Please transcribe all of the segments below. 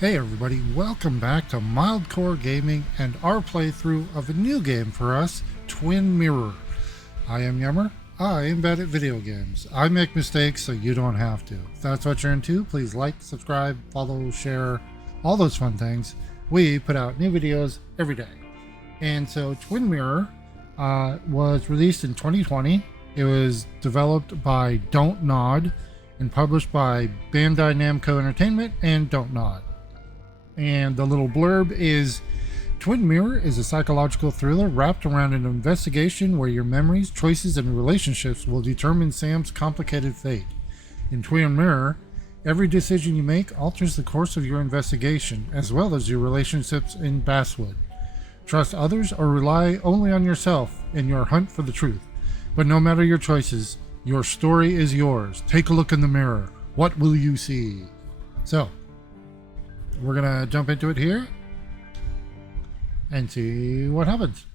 Hey everybody, welcome back to Mildcore Gaming and our playthrough of a new game for us, Twin Mirror. I am Yummer. I am bad at video games. I make mistakes so you don't have to. If that's what you're into, please like, subscribe, follow, share, all those fun things. We put out new videos every day. And so Twin Mirror was released in 2020. It was developed by Don't Nod and published by Bandai Namco Entertainment and Don't Nod. And the little blurb is Twin Mirror is a psychological thriller wrapped around an investigation where your memories, choices, and relationships will determine Sam's complicated fate. In Twin Mirror, every decision you make alters the course of your investigation, as well as your relationships in Basswood. Trust others or rely only on yourself in your hunt for the truth. But no matter your choices, your story is yours. Take a look in the mirror. What will you see? So, we're gonna jump into it here and see what happens.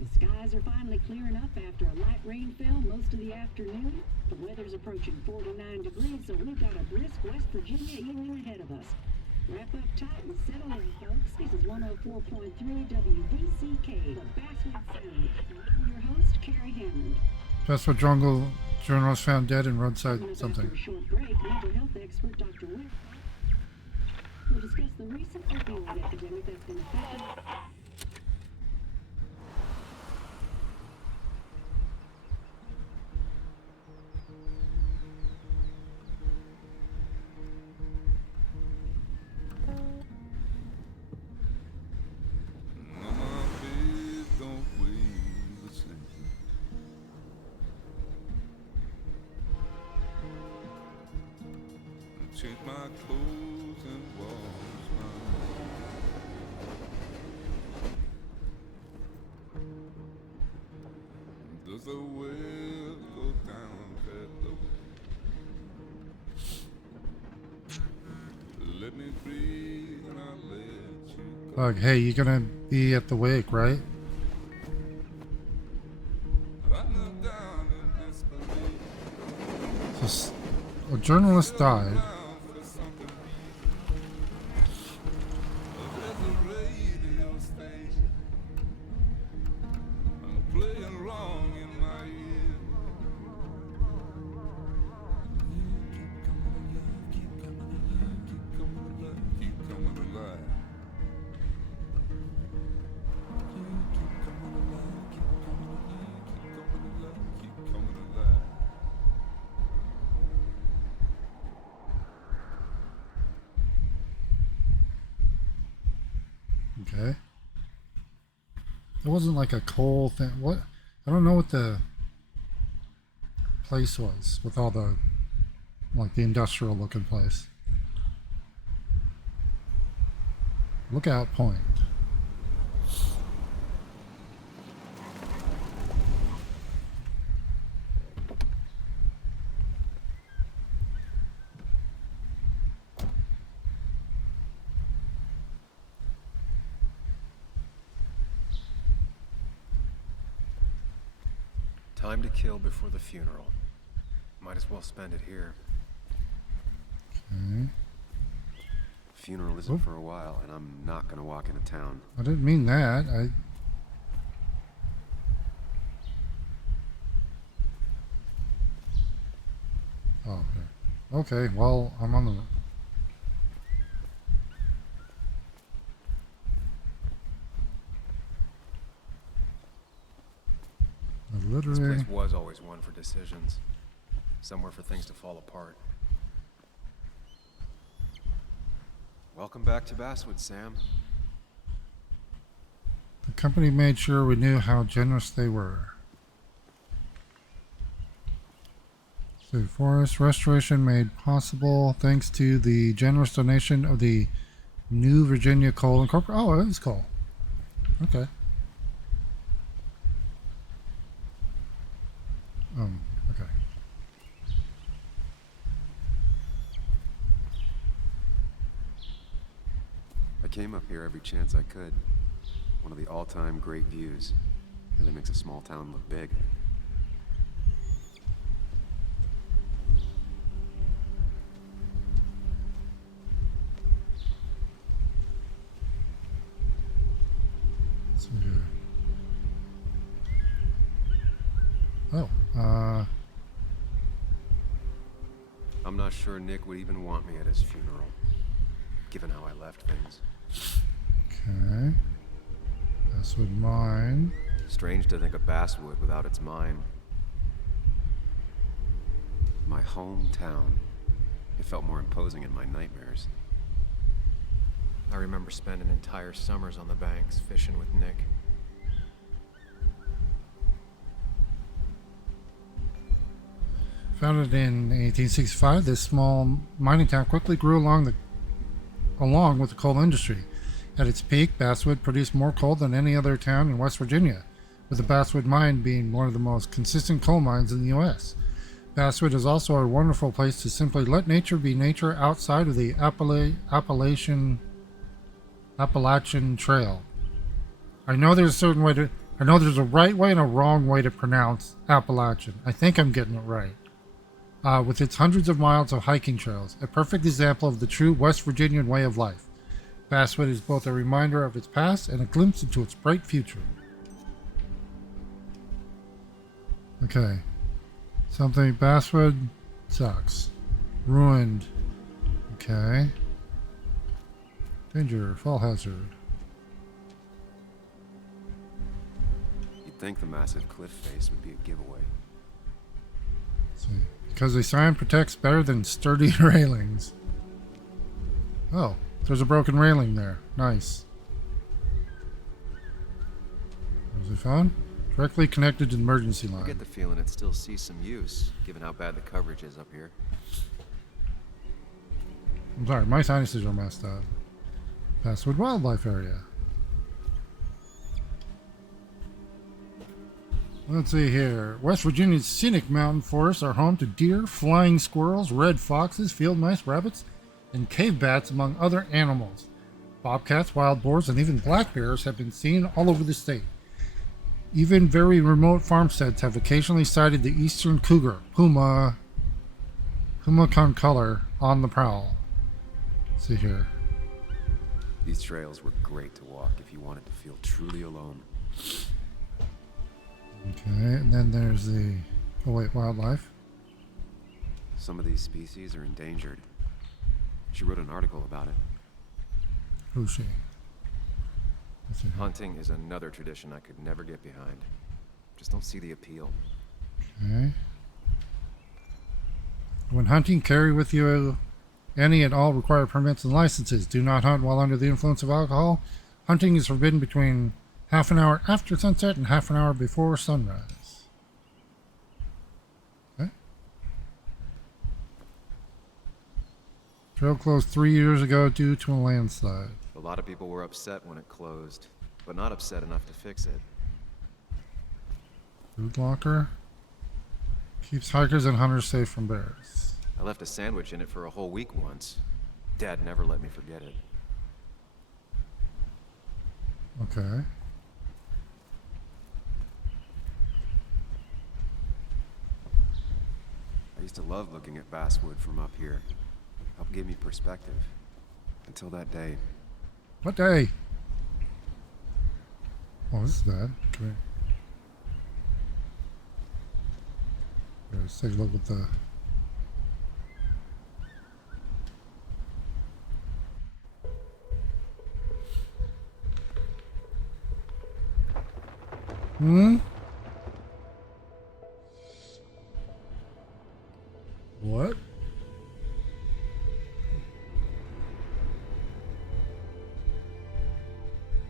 The skies are finally clearing up after a light rain fell most of the afternoon. The weather's approaching 49 degrees, so we've got a brisk West Virginia evening ahead of us. Wrap up tight and settle in, folks. This is 104.3 WVCK, the Basswood Sound. I'm your host, Carrie Hammond. Basswood Jungle journalist found dead in roadside something. After a short break, mental health expert Dr. Wick will discuss the recent opioid epidemic that's been affecting. Change my clothes and wash my hands. Does the well go down that low? Let me breathe and I'll let you go. Like, hey, you're gonna be at the wake, right? I look down in disbelief. So, a journalist died. Okay. It wasn't like a coal thing. What? I don't know what the place was with all the, like, the industrial looking place. Lookout Point. Time to kill before the funeral. Might as well spend it here. Okay. Funeral isn't for a while, and I'm not gonna walk into town. I didn't mean that. Oh, okay. Okay, well, I'm on the... This place was always one for decisions. Somewhere for things to fall apart. Welcome back to Basswood, Sam. The company made sure we knew how generous they were. So, forest restoration made possible thanks to the generous donation of the New Virginia Coal Incorporated. Oh, it is coal. Okay. Okay. I came up here every chance I could. One of the all-time great views. Really makes a small town look big. Let's see here. Oh, I'm not sure Nick would even want me at his funeral, given how I left things. okay. Basswood Mine. Strange to think of Basswood without its mine. My hometown. It felt more imposing in my nightmares. I remember spending entire summers on the banks, fishing with Nick. Founded in 1865, this small mining town quickly grew along with the coal industry. At its peak, Basswood produced more coal than any other town in West Virginia, with the Basswood mine being one of the most consistent coal mines in the U.S. Basswood is also a wonderful place to simply let nature be nature outside of the Appalachian Trail. I know there's a right way and a wrong way to pronounce Appalachian. I think I'm getting it right. With its hundreds of miles of hiking trails, a perfect example of the true West Virginian way of life. Basswood is both a reminder of its past and a glimpse into its bright future. Okay. Something Basswood sucks. Ruined. Okay. Danger, fall hazard. You'd think the massive cliff face would be a giveaway. Let's see. Because the sign protects better than sturdy railings. Oh, there's a broken railing there. Nice. There's a phone. Directly connected to the emergency I line. get the feeling it still sees some use, given how bad the coverage is up here. I'm sorry, my sinuses are messed up. Basswood Wildlife Area. Let's see here. West Virginia's scenic mountain forests are home to deer, flying squirrels, red foxes, field mice, rabbits, and cave bats, among other animals. Bobcats, wild boars, and even black bears have been seen all over the state. Even very remote farmsteads have occasionally sighted the eastern cougar, puma concolor, on the prowl. Let's see here. These trails were great to walk if you wanted to feel truly alone. Okay, and then there's the wildlife. Some of these species are endangered. She wrote an article about it. Who's she? Let's see here. Hunting is another tradition I could never get behind. Just don't see the appeal. Okay. When hunting, carry with you any and all required permits and licenses. Do not hunt while under the influence of alcohol. Hunting is forbidden between half an hour after sunset and half an hour before sunrise. Okay. Trail closed 3 years ago due to a landslide. A lot of people were upset when it closed, but not upset enough to fix it. Food locker. Keeps hikers and hunters safe from bears. I left a sandwich in it for a whole week once. Dad never let me forget it. Okay. I used to love looking at Basswood from up here. Helped give me perspective. Until that day. What day? Oh, this is bad. Come here. Here, let's take a look at the... What?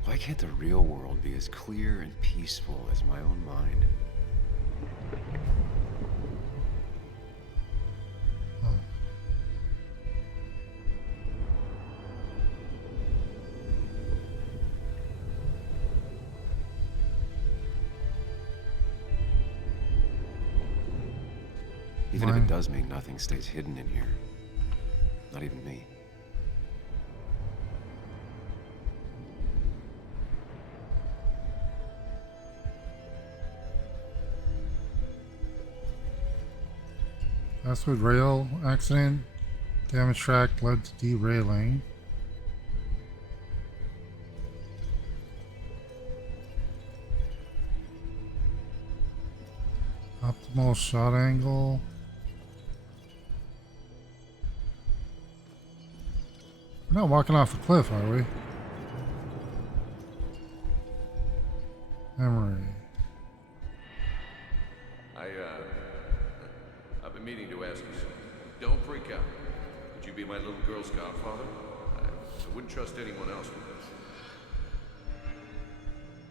Why can't the real world be as clear and peaceful as my own mind? Oh. Even if it does mean nothing stays hidden in here. Not even me. Basswood rail accident. Damaged track led to derailing. Optimal shot angle. We're not walking off a cliff, are we? Memory. I've been meaning to ask you something. Don't freak out. Could you be my little girl's godfather? I wouldn't trust anyone else with this.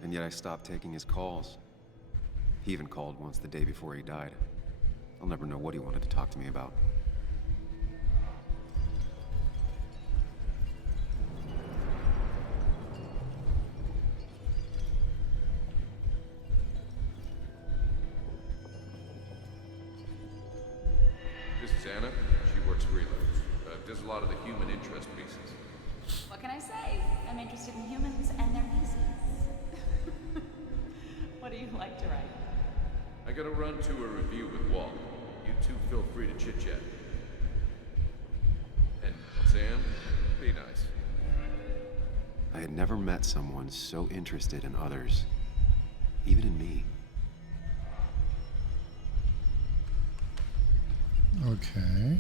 And yet I stopped taking his calls. He even called once the day before he died. I'll never know what he wanted to talk to me about. This is Anna. She works freelance. Does a lot of the human interest pieces. What can I say? I'm interested in humans and their pieces. What do you like to write? I gotta run to a review with Walt. You two feel free to chit-chat. And Sam, be nice. I had never met someone so interested in others, even in me. Okay.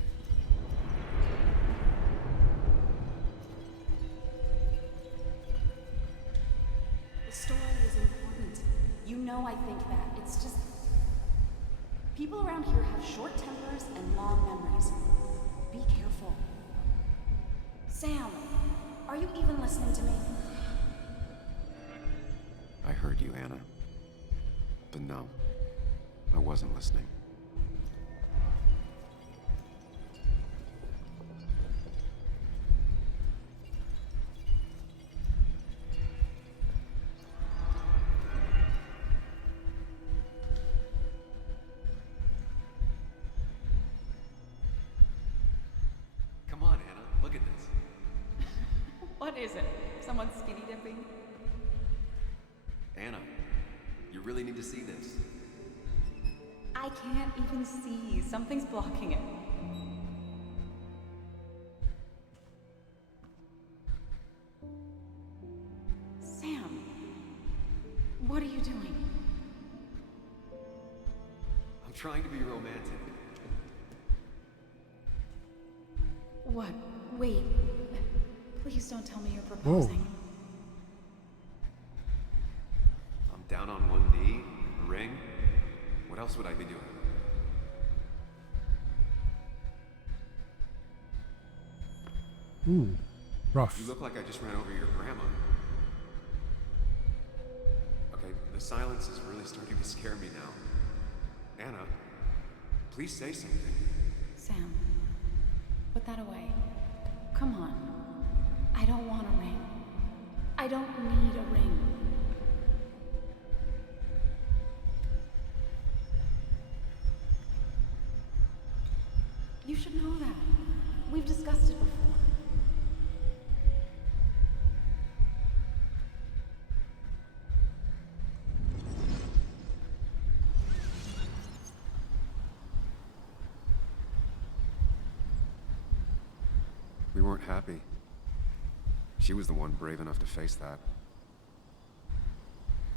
The story is important. You know I think that. It's just... people around here have short tempers and long memories. Be careful. Sam, are you even listening to me? I heard you, Anna. But no, I wasn't listening. Come on, Anna, look at this. What is it? Someone skinny dipping? Anna, you really need to see this. I can't even see. Something's blocking it. Sam, what are you doing? I'm trying to be romantic. What? Wait. Please don't tell me you're proposing. I'm down on one knee, a ring. What else would I be doing? Ooh, rough. You look like I just ran over your grandma. Okay, the silence is really starting to scare me now. Anna, please say something. Sam, put that away. Come on. I don't want a ring. I don't need a ring. You should know that. We've discussed it before. We weren't happy. She was the one brave enough to face that.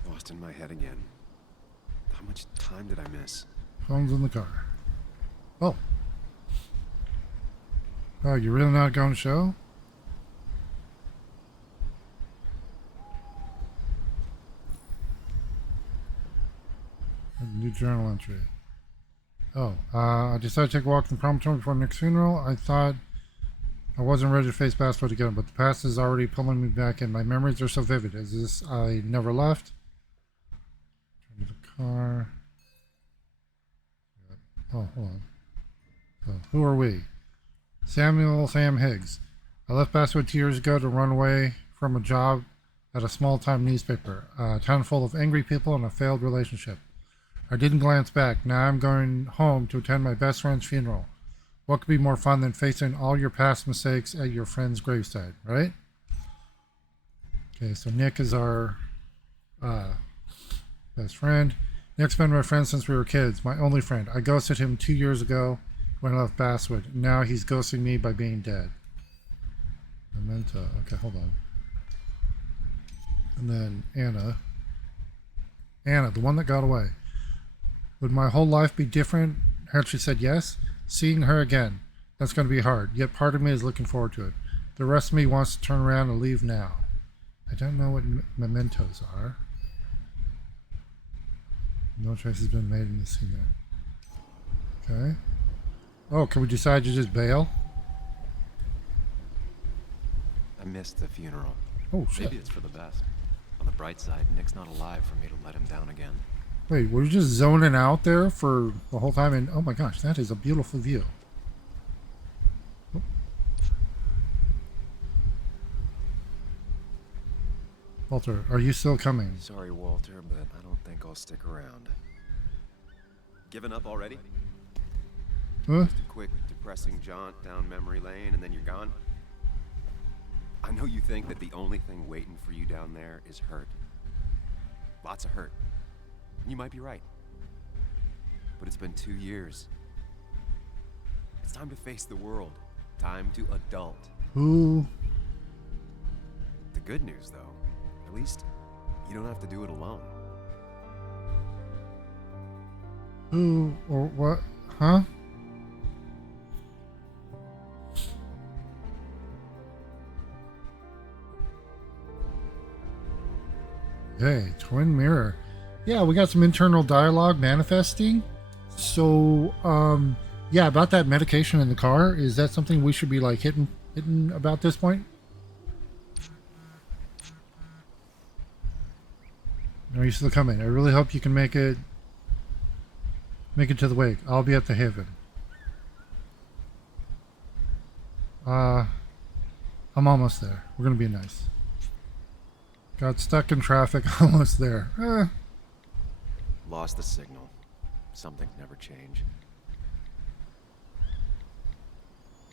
Lost in my head again. How much time did I miss? Phone's in the car. Oh. Oh, you're really not going to show? A new journal entry. Oh, I decided to take a walk in the promontory before Nick's funeral. I thought I wasn't ready to face Basswood again, but the past is already pulling me back in. My memories are so vivid. Is this I never left? Turn to the car. Oh, hold on. So, who are we? Sam Higgs. I left Basswood 2 years ago to run away from a job at a small-time newspaper, a town full of angry people and a failed relationship. I didn't glance back. Now I'm going home to attend my best friend's funeral. What could be more fun than facing all your past mistakes at your friend's graveside, right? Okay, so Nick is our best friend. Nick's been my friend since we were kids, my only friend. I ghosted him 2 years ago when I left Basswood. Now he's ghosting me by being dead. Memento. Okay, hold on. And then Anna. Anna, the one that got away. Would my whole life be different had she said yes? Seeing her again. That's going to be hard, yet part of me is looking forward to it. The rest of me wants to turn around and leave now. I don't know what mementos are. No choice has been made in this scene yet. Okay. Oh, can we decide to just bail? I missed the funeral. Oh, shit. Maybe it's for the best. On the bright side, Nick's not alive for me to let him down again. Wait, we're just zoning out there for the whole time, and oh my gosh, that is a beautiful view. Oh. Walter, are you still coming? Sorry, Walter, but I don't think I'll stick around. Giving up already? Huh? Just a quick, depressing jaunt down memory lane, and then you're gone? I know you think that the only thing waiting for you down there is hurt. Lots of hurt. You might be right. But it's been 2 years. It's time to face the world. Time to adult. Who? The good news, though, at least you don't have to do it alone. Who or what? Huh? Hey, twin mirror. Yeah, we got some internal dialogue manifesting. So, yeah, about that medication in the car, is that something we should be like hitting about this point? Are you still coming? I really hope you can make it to the wake. I'll be at the Haven. I'm almost there. We're gonna be nice. Got stuck in traffic, almost there. Lost the signal. Some things never change.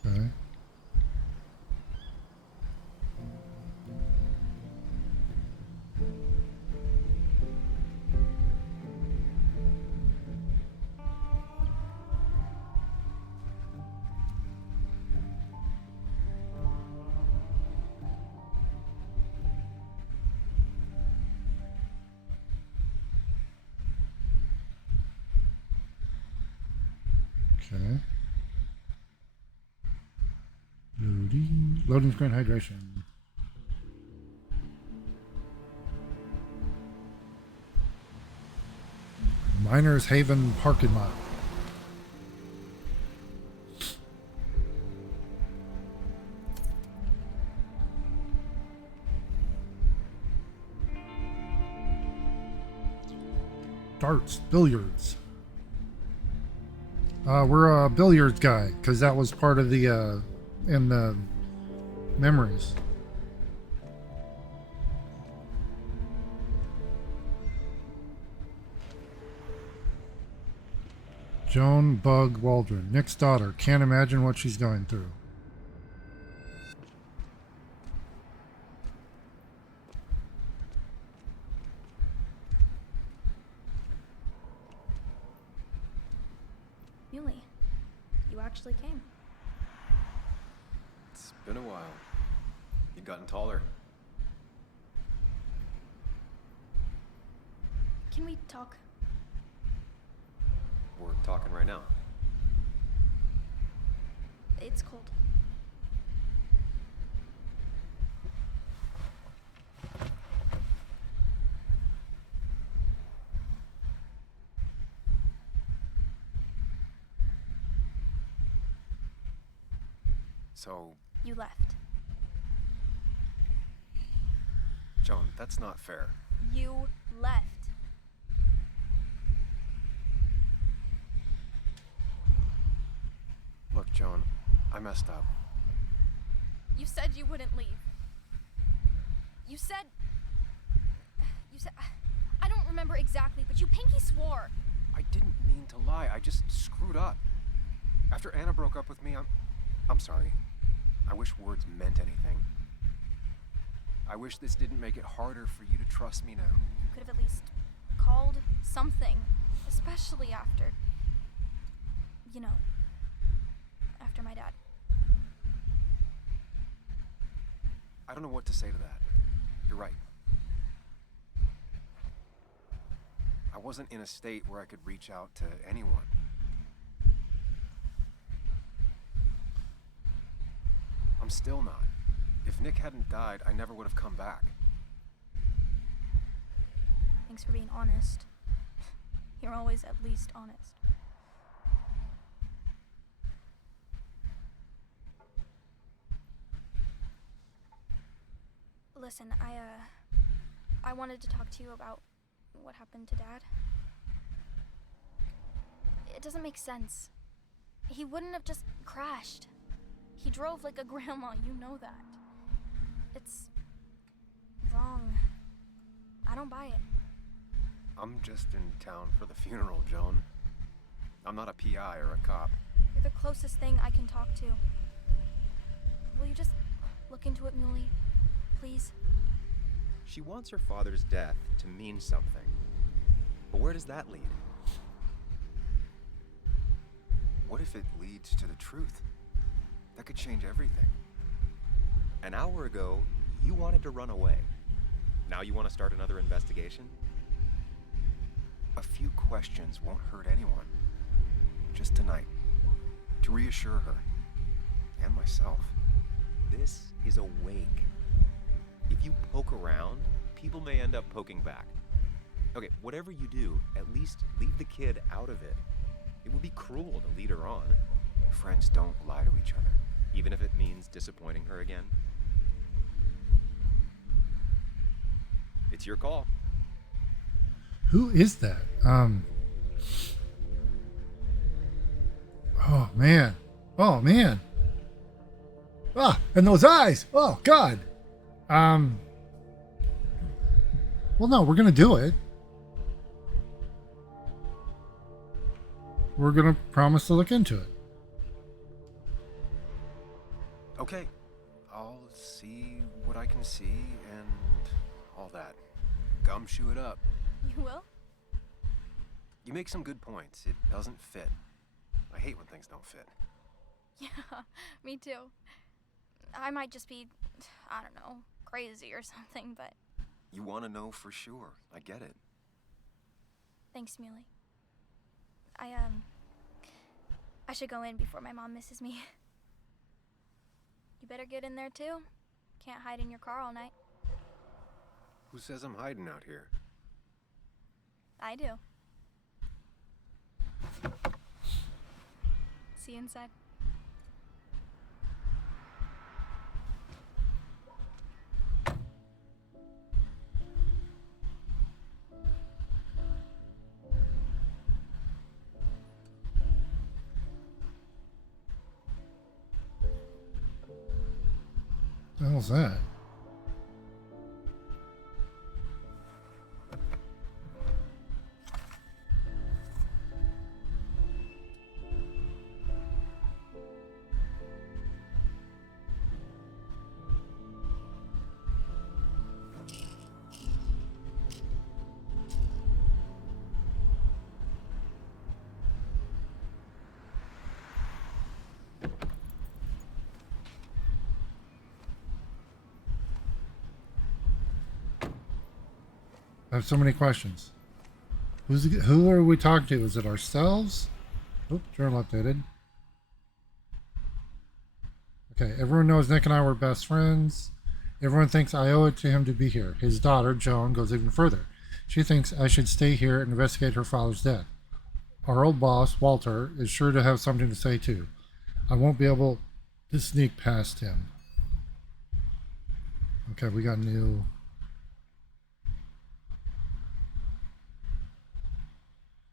Okay. Okay. Loading screen hydration. Miners Haven parking lot. Darts, billiards. We're a billiards guy because that was part of the in the memories. Joan Bug Waldron, Nick's daughter. Can't imagine what she's going through. Muley, you actually came. It's been a while. You've gotten taller. Can we talk? We're talking right now. It's cold. So, You left. Joan, that's not fair. You left. Look, Joan, I messed up. You said you wouldn't leave. You said... I don't remember exactly, but you pinky swore. I didn't mean to lie. I just screwed up. After Anna broke up with me, I'm sorry. I wish words meant anything. I wish this didn't make it harder for you to trust me now. You could have at least called something, especially after... You know, after my dad. I don't know what to say to that. You're right. I wasn't in a state where I could reach out to anyone. I'm still not. If Nick hadn't died, I never would have come back. Thanks for being honest. You're always at least honest. Listen, I wanted to talk to you about what happened to Dad. It doesn't make sense. He wouldn't have just crashed. He drove like a grandma, you know that. It's wrong. I don't buy it. I'm just in town for the funeral, Joan. I'm not a PI or a cop. You're the closest thing I can talk to. Will you just look into it, Muley? Please? She wants her father's death to mean something. But where does that lead? What if it leads to the truth? That could change everything. An hour ago, you wanted to run away. Now you want to start another investigation? A few questions won't hurt anyone. Just tonight, to reassure her, and myself. This is a wake. If you poke around, people may end up poking back. Okay, whatever you do, at least leave the kid out of it. It would be cruel to lead her on. Friends don't lie to each other, even if it means disappointing her again. It's your call. Who is that? Oh man. Oh man. Ah, and those eyes. Oh God. Well, no, we're gonna do it. We're gonna promise to look into it. Okay, I'll see what I can see and all that. Gumshoe it up. You will? You make some good points. It doesn't fit. I hate when things don't fit. Yeah, me too. I might just be, I don't know, crazy or something, but... You want to know for sure. I get it. Thanks, Muley. I should go in before my mom misses me. You better get in there, too. Can't hide in your car all night. Who says I'm hiding out here? I do. See you inside. What the hell's that? I have so many questions. Who are we talking to? Is it ourselves? Oop, journal updated. Okay, everyone knows Nick and I were best friends. Everyone thinks I owe it to him to be here. His daughter, Joan, goes even further. She thinks I should stay here and investigate her father's death. Our old boss, Walter, is sure to have something to say too. I won't be able to sneak past him. Okay, we got new...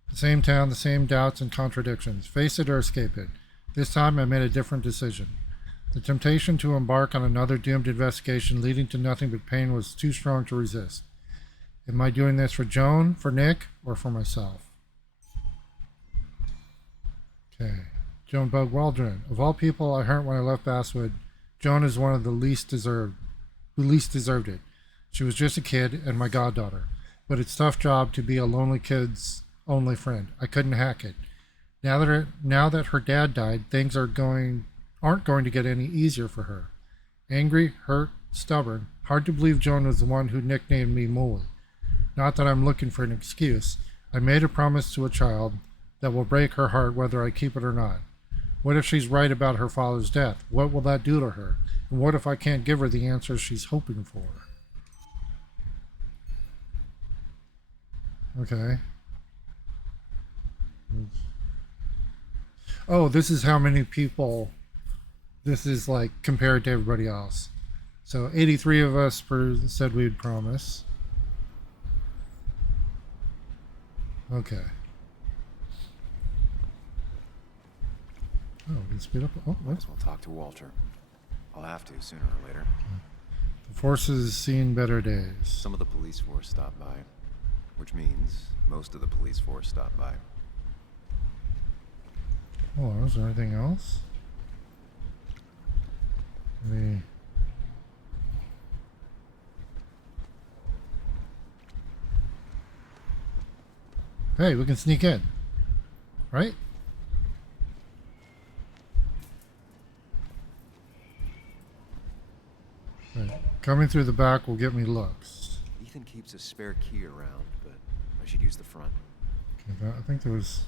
The same town, the same doubts and contradictions. Face it or escape it. This time I made a different decision. The temptation to embark on another doomed investigation leading to nothing but pain was too strong to resist. Am I doing this for Joan, for Nick, or for myself? Okay. Joan Bug Waldron. Of all people I hurt when I left Basswood, Joan is one of the who least deserved it. She was just a kid and my goddaughter. But it's a tough job to be a lonely kid's only friend. I couldn't hack it. Now that her dad died, things aren't going to get any easier for her. Angry, hurt, stubborn. Hard to believe Joan was the one who nicknamed me Muley. Not that I'm looking for an excuse. I made a promise to a child that will break her heart whether I keep it or not. What if she's right about her father's death? What will that do to her? And what if I can't give her the answers she's hoping for? Okay. Oh, this is how many people this is like compared to everybody else. So 83 of us said we'd promise. Okay. Oh, we can speed up. Oh, Might as well talk to Walter. I'll have to sooner or later. the force has seen better days. Some of the police force stopped by, which means most of the police force stopped by. Oh, is there anything else? Any... Hey, we can sneak in, right? Right. Coming through the back will get me looks. Ethan keeps a spare key around, but I should use the front. Okay, I think there was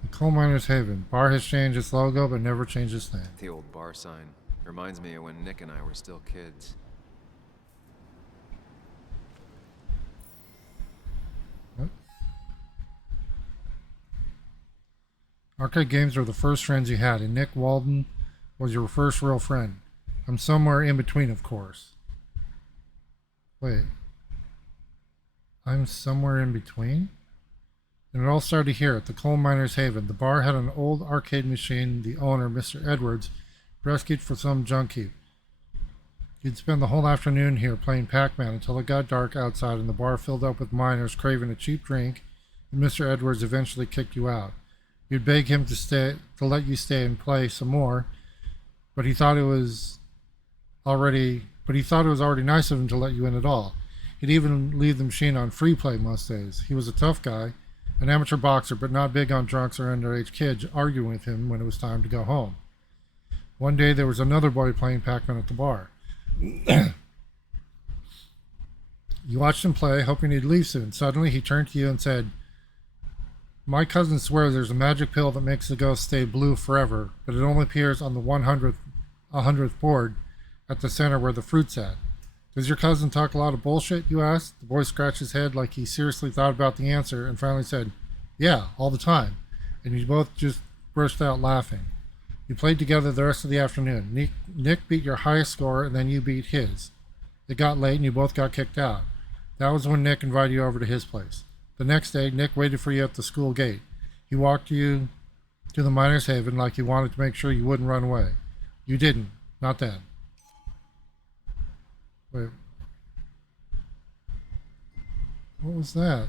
the Coal Miners Haven. Bar has changed its logo, but never changed its name. The old bar sign reminds me of when Nick and I were still kids. What? Arcade games were the first friends you had, and Nick Walden was your first real friend. I'm somewhere in between, of course. Wait. I'm somewhere in between? And it all started here at the Coal Miners Haven. The bar had an old arcade machine the owner, Mr. Edwards, rescued for some junk heap. You'd spend the whole afternoon here playing Pac-Man until it got dark outside and the bar filled up with miners craving a cheap drink, and Mr. Edwards eventually kicked you out. You'd beg him to let you stay and play some more, but he thought it was already nice of him to let you in at all. He'd even leave the machine on free play most days. He was a tough guy, an amateur boxer, but not big on drunks or underage kids arguing with him when it was time to go home. One day there was another boy playing Pac-Man at the bar. You watched him play, hoping he'd leave soon. Suddenly he turned to you and said, "My cousin swears there's a magic pill that makes the ghost stay blue forever, but it only appears on the 100th board at the center where the fruit's at. Does your cousin talk a lot of bullshit?" you asked. The boy scratched his head like he seriously thought about the answer and finally said, "Yeah, all the time." And you both just burst out laughing. You played together the rest of the afternoon. Nick beat your highest score and then you beat his. It got late and you both got kicked out. That was when Nick invited you over to his place. The next day, Nick waited for you at the school gate. He walked you to the Miners' Haven like he wanted to make sure you wouldn't run away. You didn't. Not then. Wait. What was that?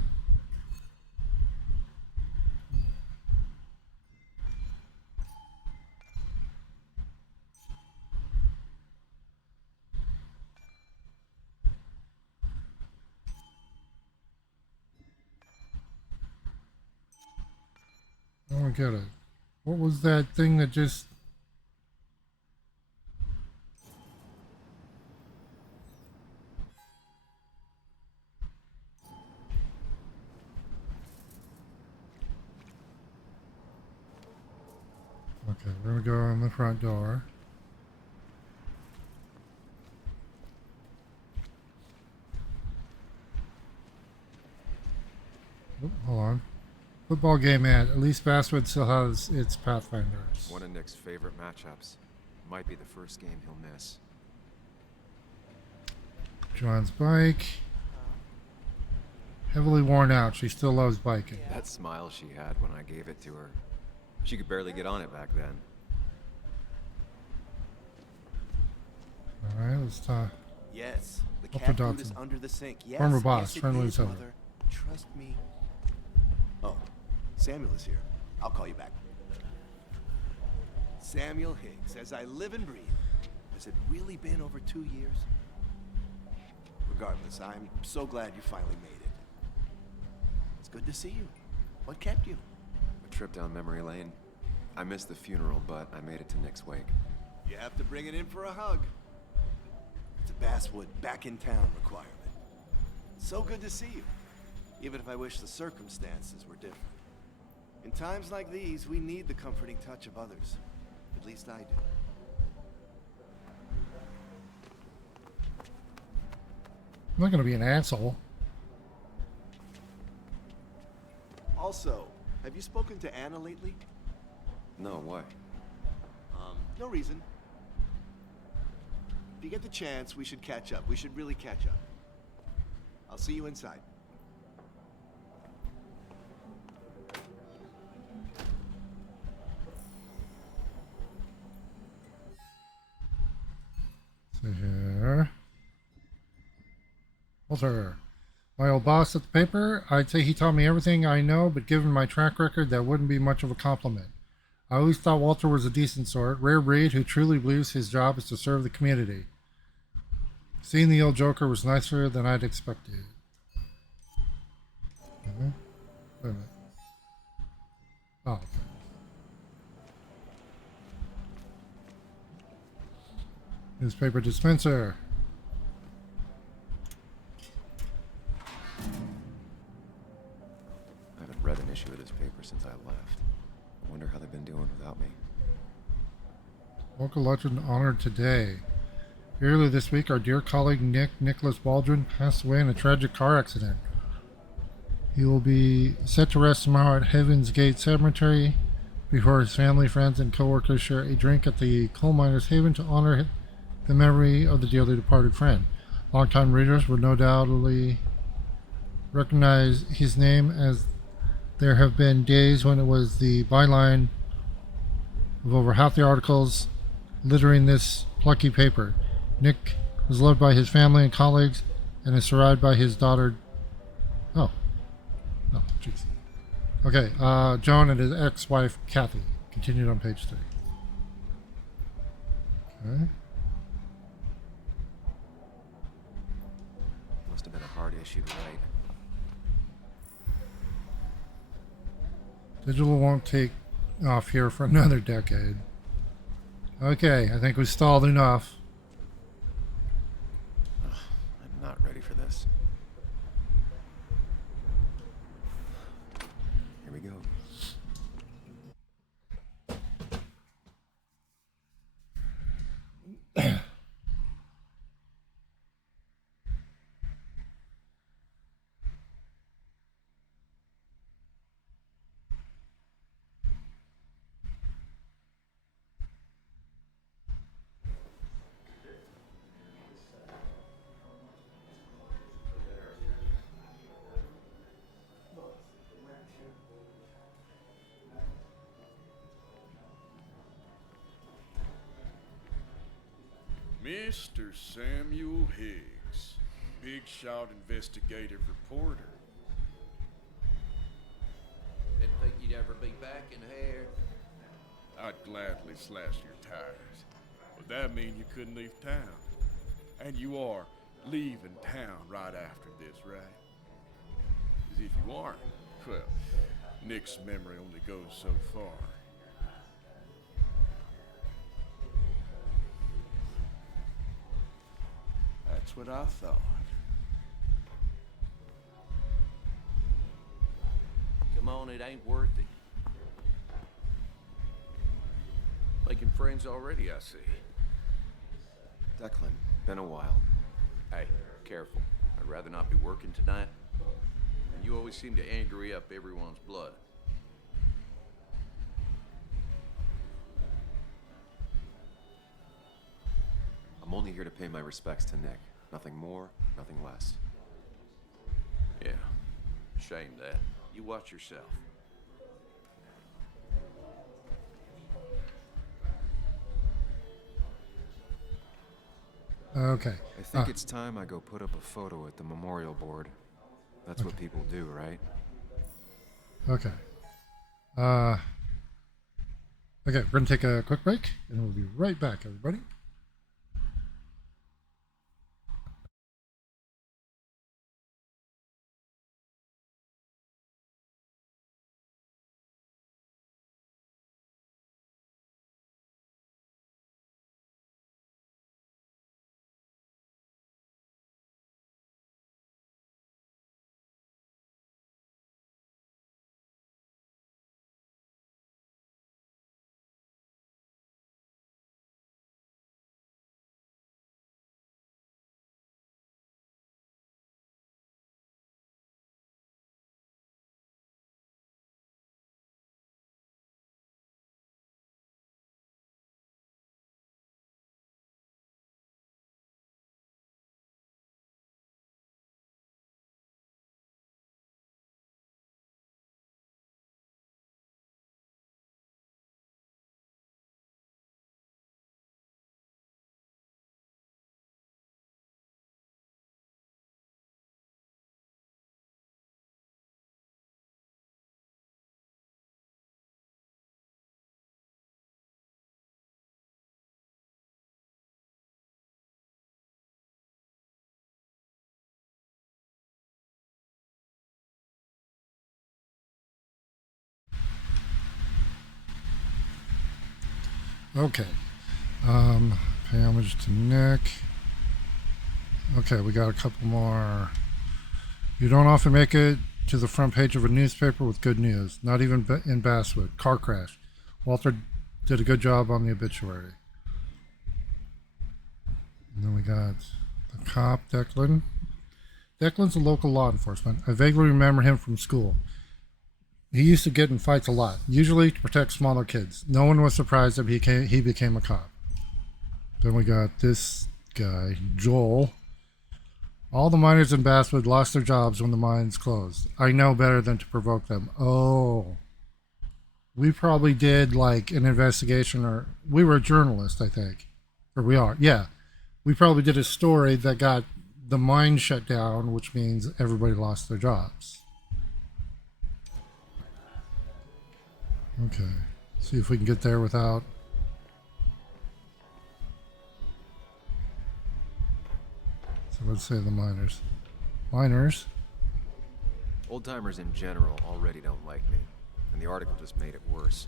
I don't get it. What was that thing that just... Okay, we're gonna go in the front door. Oh, hold on. Football game at least Basswood still has its Pathfinders. One of Nick's favorite matchups. Might be the first game he'll miss. John's bike. Heavily worn out, she still loves biking. That smile she had when I gave it to her. She could barely get on it back then. Alright, let's talk. Yes, the Up cat to food is Dodson. under the sink. Yes, Former boss, yes, it friendly is, as ever. Mother. Trust me. Oh, Samuel is here. I'll call you back. Samuel Higgs, as I live and breathe. Has it really been over 2 years? Regardless, I'm so glad you finally made it. It's good to see you. What kept you? A trip down memory lane. I missed the funeral, but I made it to Nick's wake. You have to bring it in for a hug. It's a Basswood back in town requirement. So good to see you. even if I wish the circumstances were different. In times like these, we need the comforting touch of others. At least I do. I'm not going to be an asshole. Also, have you spoken to Anna lately? No, why? No reason. If you get the chance, we should catch up. We should really catch up. I'll see you inside. See here. Walter. My old boss at the paper, I'd say he taught me everything I know, but given my track record, that wouldn't be much of a compliment. I always thought Walter was a decent sort, rare breed who truly believes his job is to serve the community. Seeing the old Joker was nicer than I'd expected. Wait a minute. Oh, okay. Newspaper dispenser. I haven't read an issue of this paper since I left. I wonder how they've been doing without me. Local legend honored today. Earlier this week, our dear colleague Nicholas Baldwin passed away in a tragic car accident. He will be set to rest tomorrow at Heaven's Gate Cemetery before his family, friends, and co-workers share a drink at the Coal Miners' Haven to honor the memory of the dearly departed friend. Longtime readers will no doubtly recognize his name, as there have been days when it was the byline of over half the articles littering this plucky paper. Nick was loved by his family and colleagues and is survived by his daughter. Oh, jeez. Okay, John and his ex-wife Kathy. Continued on page 3. Okay. Must have been a hard issue to write. Digital won't take off here for another decade. Okay, I think we stalled enough. I'm not ready for this. Here we go. Mr. Samuel Higgs, big shot investigative reporter. Didn't think you'd ever be back in here. I'd gladly slash your tires. Would that mean you couldn't leave town? And you are leaving town right after this, right? As if you aren't, well, Nick's memory only goes so far. That's what I thought. Come on, it ain't worth it. Making friends already, I see. Declan, been a while. Hey, careful. I'd rather not be working tonight. And you always seem to angry up everyone's blood. I'm only here to pay my respects to Nick. Nothing more, nothing less. Yeah, shame that. You watch yourself. Okay. I think it's time I go put up a photo at the memorial board. That's what people do, right? Okay. Okay, we're going to take a quick break, and we'll be right back, everybody. Okay. Pay homage to Nick. Okay, we got a couple more. You don't often make it to the front page of a newspaper with good news, not even in Basswood. Car crash. Walter did a good job on the obituary. And then we got the cop, Declan. Declan's a local law enforcement. I vaguely remember him from school. He used to get in fights a lot, usually to protect smaller kids. No one was surprised that he became a cop. Then we got this guy, Joel. All the miners in Basswood lost their jobs when the mines closed. I know better than to provoke them. Oh. We probably did like an investigation, or we were a journalist, I think. Or we are, yeah. We probably did a story that got the mine shut down, which means everybody lost their jobs. Okay. See if we can get there without... So let's say the miners. Miners? Old-timers in general already don't like me, and the article just made it worse.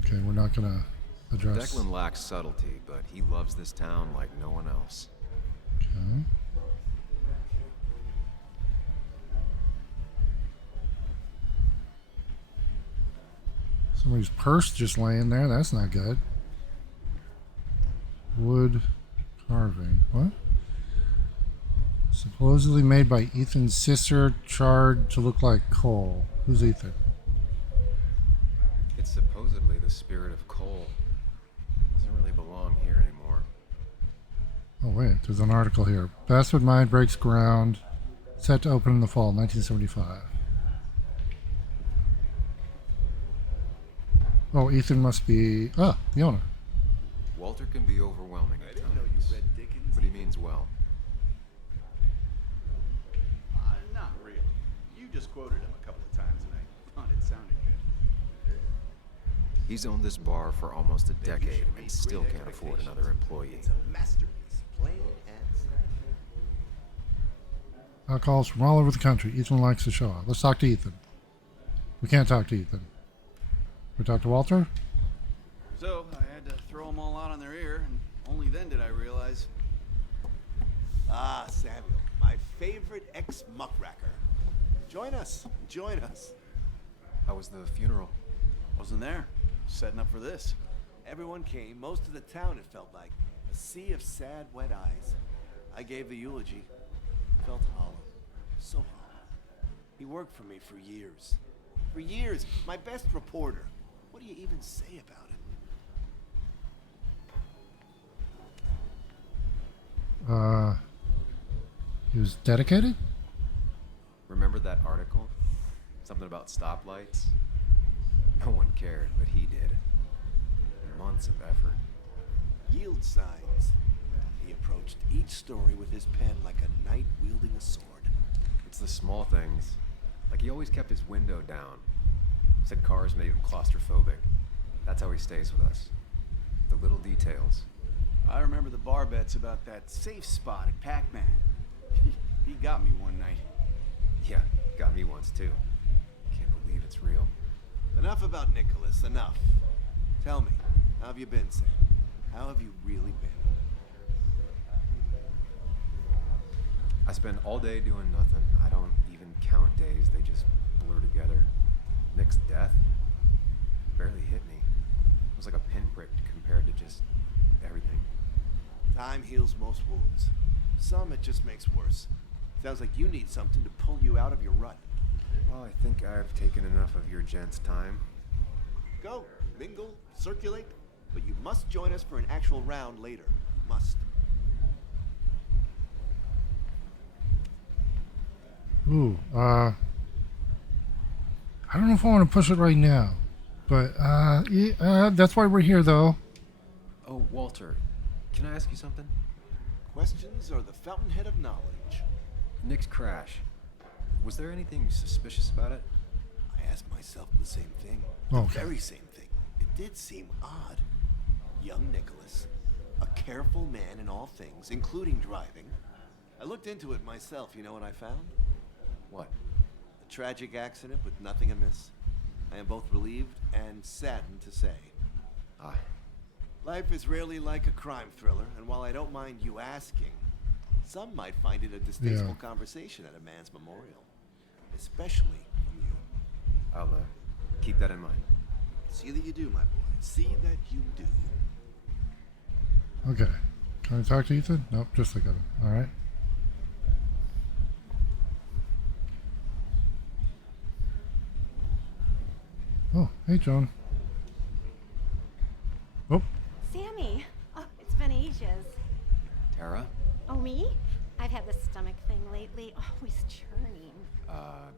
Okay, we're not gonna address... Declan lacks subtlety, but he loves this town like no one else. Okay. Somebody's purse just laying there. That's not good. Wood carving. What? Supposedly made by Ethan's sister, charred to look like coal. Who's Ethan? It's supposedly the spirit of coal. Doesn't really belong here anymore. Oh wait, there's an article here. Basswood mine breaks ground. Set to open in the fall, 1975. Oh, Ethan must be... the owner. Walter can be overwhelming at I didn't know times, you read Dickens. but he means well. Not really. You just quoted him a couple of times, and I thought it sounded good. He's owned this bar for almost a decade and still can't afford another employee. It's a masterpiece, plain and simple. Calls from all over the country. Ethan likes to show off. Let's talk to Ethan. We can't talk to Ethan. We talk to Walter? So, I had to throw them all out on their ear, and only then did I realize. Ah, Samuel, my favorite ex-muckracker. Join us, join us. How was the funeral? Wasn't there. Setting up for this. Everyone came, most of the town, it felt like. A sea of sad, wet eyes. I gave the eulogy. Felt hollow. So hollow. He worked for me for years. For years, my best reporter. What do you even say about it? He was dedicated? Remember that article? Something about stoplights? No one cared, but he did. Months of effort. Yield signs. He approached each story with his pen like a knight wielding a sword. It's the small things. Like he always kept his window down. Said cars made him claustrophobic. That's how he stays with us. The little details. I remember the bar bets about that safe spot at Pac-Man. He got me one night. Yeah, got me once too. Can't believe it's real. Enough about Nicholas, enough. Tell me, how have you been, Sam? How have you really been? I spend all day doing nothing. I don't even count days. They just blur together. Nick's death barely hit me. It was like a pinprick compared to just everything. Time heals most wounds. Some it just makes worse. Sounds like you need something to pull you out of your rut. Well, I think I've taken enough of your gents' time. Go, mingle, circulate, but you must join us for an actual round later. You must. Ooh, I don't know if I want to push it right now, but that's why we're here, though. Oh, Walter, can I ask you something? Questions are the fountainhead of knowledge. Nick's crash. Was there anything suspicious about it? I asked myself the same thing. Okay. The very same thing. It did seem odd. Young Nicholas, a careful man in all things, including driving. I looked into it myself. You know what I found? What? A tragic accident with nothing amiss. I am both relieved and saddened to say. Ah, Life is rarely like a crime thriller, and while I don't mind you asking, some might find it a distasteful conversation at a man's memorial. Especially from you. I'll keep that in mind. See that you do, my boy. See that you do. Okay. Can I talk to Ethan? Nope, just look at him. Alright. Oh, hey, John. Oh, Sammy! Oh, it's been ages. Tara? Oh, me? I've had this stomach thing lately, always churning.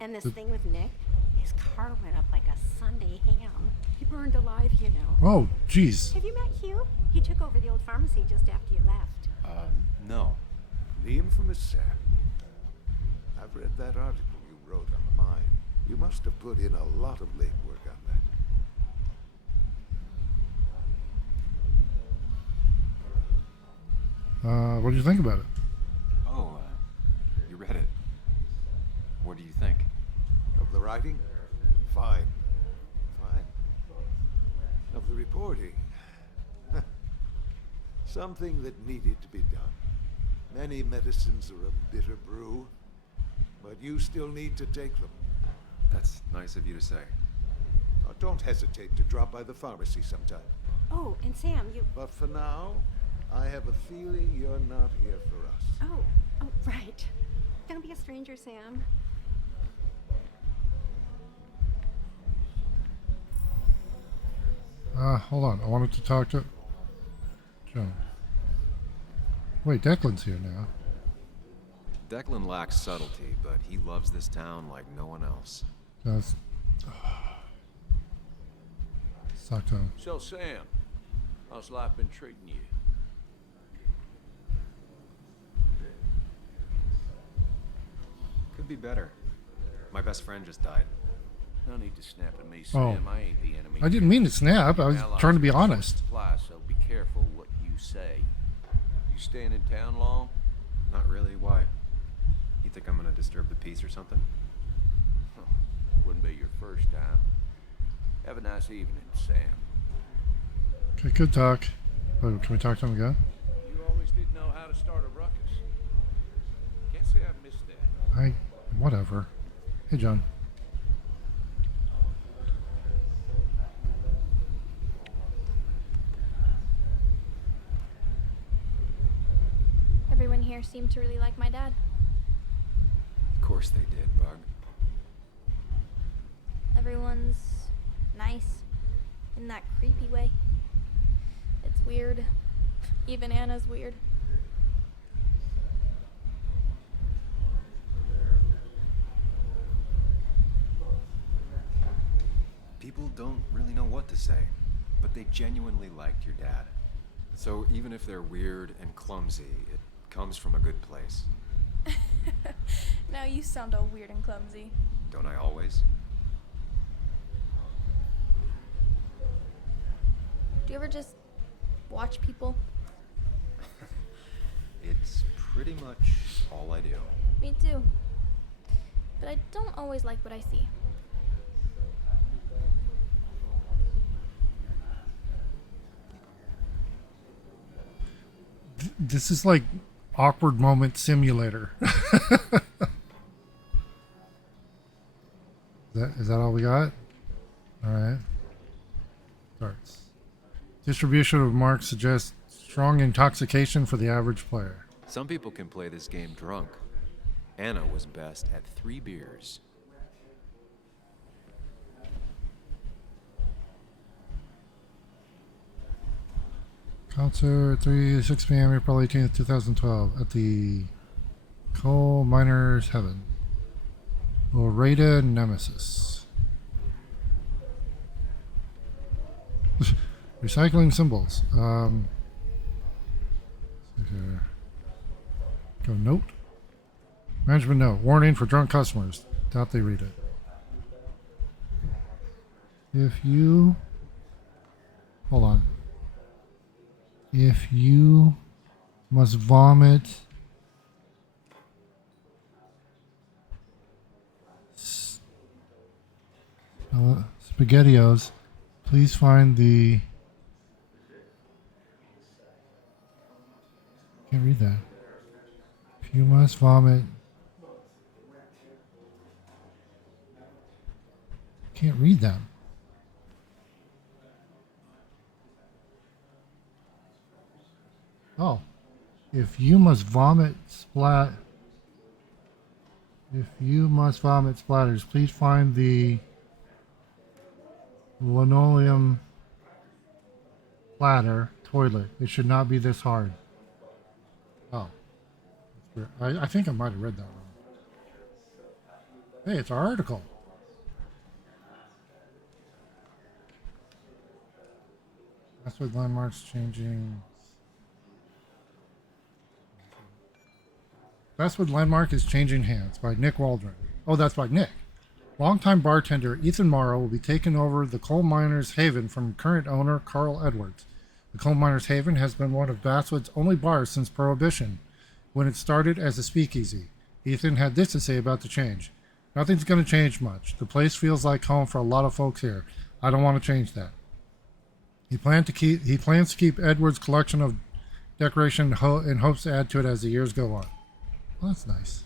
And this thing with Nick, his car went up like a Sunday ham. He burned alive, you know. oh, jeez. Have you met Hugh? He took over the old pharmacy just after you left. No. The infamous Sam. I've read that article you wrote on the mine. You must have put in a lot of legwork on that. What do you think about it? Oh, you read it. What do you think? Of the writing? Fine. Fine. Of the reporting? Something that needed to be done. Many medicines are a bitter brew, but you still need to take them. That's nice of you to say. Now, don't hesitate to drop by the pharmacy sometime. Oh, and Sam, you... But for now, I have a feeling you're not here for us. Oh, right. Don't be a stranger, Sam. Hold on. I wanted to talk to John. Wait, Declan's here now. Declan lacks subtlety, but he loves this town like no one else. Let's talk to him. So, Sam, how's life been treating you? Could be better. My best friend just died. No need to snap at me, Sam. I ain't the enemy. I didn't mean to snap. I was trying to be honest. Supply, so be careful what you say. You staying in town long? Not really. Why? You think I'm gonna disturb the peace or something? Wouldn't be your first time. Have a nice evening, Sam. Okay, good talk. Oh, can we talk to him again? You always did know how to start a ruckus. Can't say I missed that. Whatever. Hey, John. Everyone here seemed to really like my dad. Of course they did, Bug. Everyone's nice in that creepy way. It's weird. Even Anna's weird. People don't really know what to say, but they genuinely liked your dad. So even if they're weird and clumsy, it comes from a good place. Now you sound all weird and clumsy. Don't I always? Do you ever just watch people? It's pretty much all I do. Me too. But I don't always like what I see. This is like awkward moment simulator. Is that all we got? All right. Starts. Distribution of marks suggests strong intoxication for the average player. Some people can play this game drunk. Anna was best at 3 beers. Concert 6 p.m. April 18th, 2012 at the Coal Miners Heaven. Orada Nemesis. Recycling symbols. Okay. Go note. Management note. Warning for drunk customers. Doubt they read it. If you... Hold on. If you must vomit SpaghettiOs, please find the Can't read that. If you must vomit. Can't read that. Oh. If you must vomit splatters, please find the linoleum platter toilet. It should not be this hard. Oh. That's weird. I think I might have read that wrong. Hey, it's our article. Basswood landmarks changing. Basswood Landmark is changing hands by Nick Waldron. Oh, that's by Nick. Longtime bartender Ethan Morrow will be taking over the Coal Miners Haven from current owner Carl Edwards. The Coal Miners Haven has been one of Basswood's only bars since Prohibition, when it started as a speakeasy. Ethan had this to say about the change. Nothing's going to change much. The place feels like home for a lot of folks here. I don't want to change that. He plans to keep Edwards' collection of decoration in hopes to add to it as the years go on. Well, that's nice.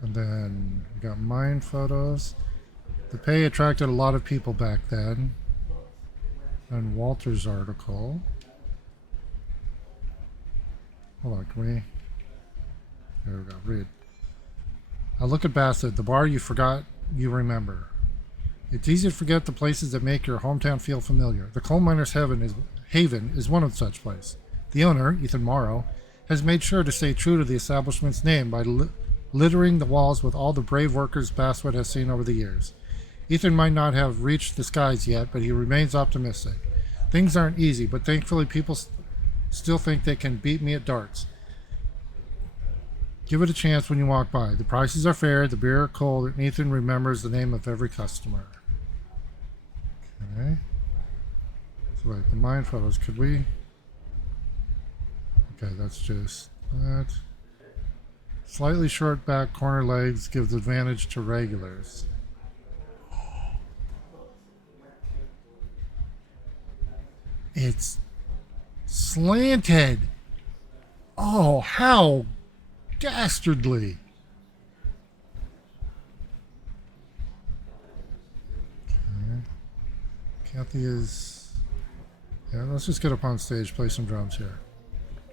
And then we got mine photos. The pay attracted a lot of people back then. And Walter's article. Hold on, can we? There we go, read. I look at Basswood, the bar you forgot you remember. It's easy to forget the places that make your hometown feel familiar. The Coal Miners Haven is one of such places. The owner, Ethan Morrow, has made sure to stay true to the establishment's name by littering the walls with all the brave workers Basswood has seen over the years. Ethan might not have reached the skies yet, but he remains optimistic. Things aren't easy, but thankfully people still think they can beat me at darts. Give it a chance when you walk by. The prices are fair, the beer cold, and Ethan remembers the name of every customer. Okay. So wait, the mine photos, could we? Okay, that's just that. Slightly short back corner legs gives advantage to regulars. It's slanted. Oh, how dastardly. Okay. Kathy is... Yeah, let's just get up on stage, play some drums here.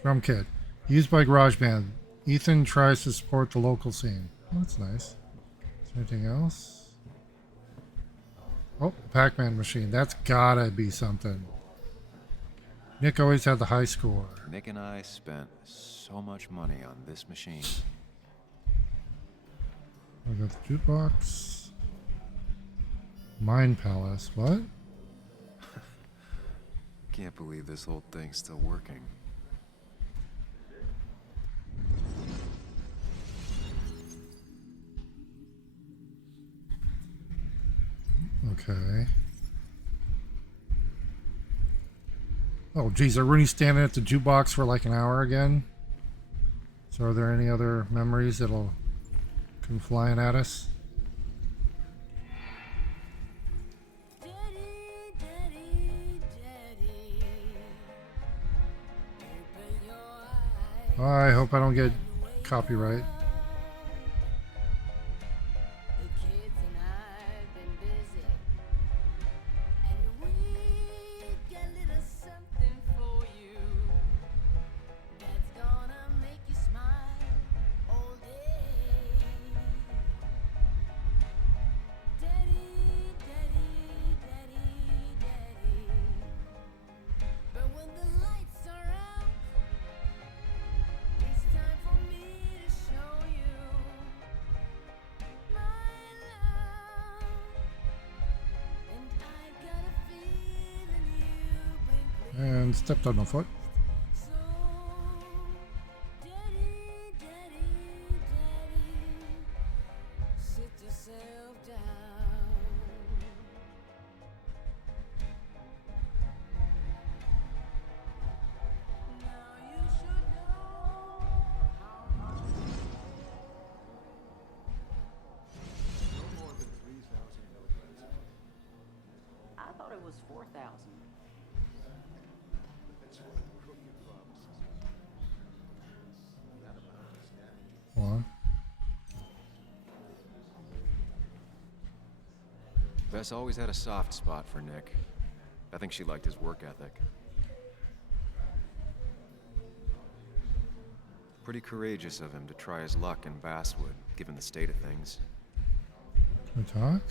Drum kit. Used by GarageBand. Ethan tries to support the local scene. Oh, that's nice. Is there anything else? Oh, Pac-Man machine. That's gotta be something. Nick always had the high score. Nick and I spent so much money on this machine. I got the jukebox. Mine Palace. What? Can't believe this whole thing's still working. Okay. Oh, geez, are Rooney standing at the jukebox for like an hour again? So are there any other memories that'll come flying at us? Oh, I hope I don't get copyright. And stepped on my foot. I thought it was 4,000. Bess always had a soft spot for Nick. I think she liked his work ethic. Pretty courageous of him to try his luck in Basswood, given the state of things. Can we talk?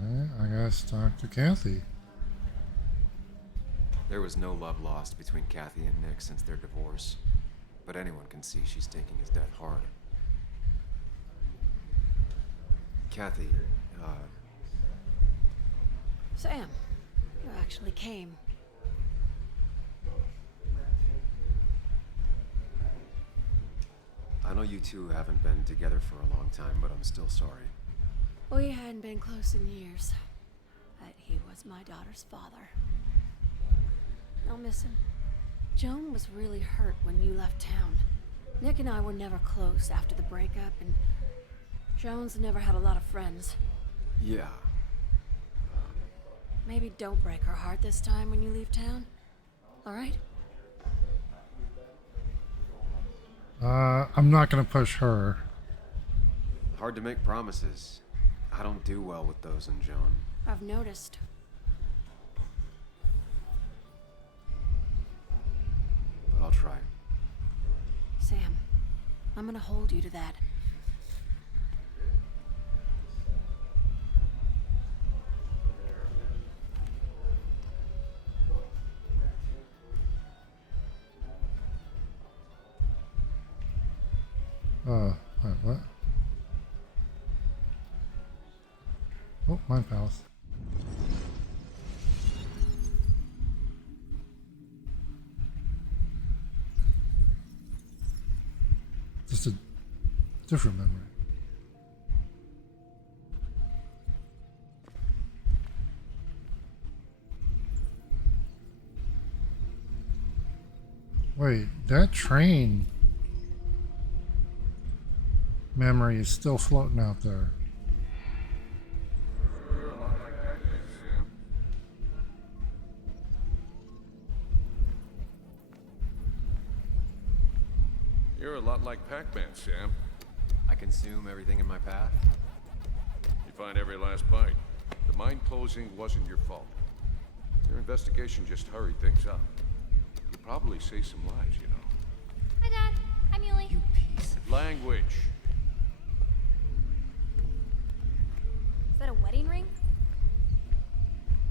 Okay, I guess talk to Kathy. There was no love lost between Kathy and Nick since their divorce, but anyone can see she's taking his death hard. Kathy, Sam, you actually came. I know you two haven't been together for a long time, but I'm still sorry. We hadn't been close in years, but he was my daughter's father. I'll miss him. Joan was really hurt when you left town. Nick and I were never close after the breakup, and Joan's never had a lot of friends. Yeah. Maybe don't break her heart this time when you leave town. All right? I'm not gonna push her. Hard to make promises. I don't do well with those in Joan. I've noticed. But I'll try. Sam, I'm gonna hold you to that. Wait, what? Oh, my pals. Just a different memory. Wait, that train memory is still floating out there. You're a lot like Pac-Man, Sam. I consume everything in my path. You find every last bite. The mine closing wasn't your fault. Your investigation just hurried things up. You probably saved some lives, you know. Hi, Dad. I'm Yuli. You piece of... Language. Is that a wedding ring?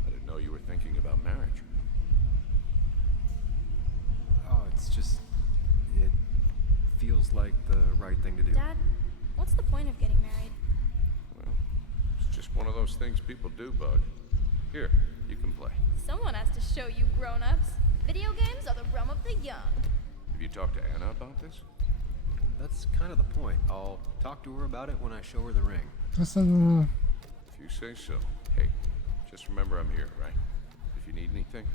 I didn't know you were thinking about marriage. Oh, it's just... It feels like the right thing to do. Dad, what's the point of getting married? Well, it's just one of those things people do, Bug. Here, you can play. Someone has to show you grown-ups. Video games are the realm of the young. Have you talked to Anna about this? That's kind of the point. I'll talk to her about it when I show her the ring. That's a... If you say so. Hey, just remember I'm here, right? If you need anything.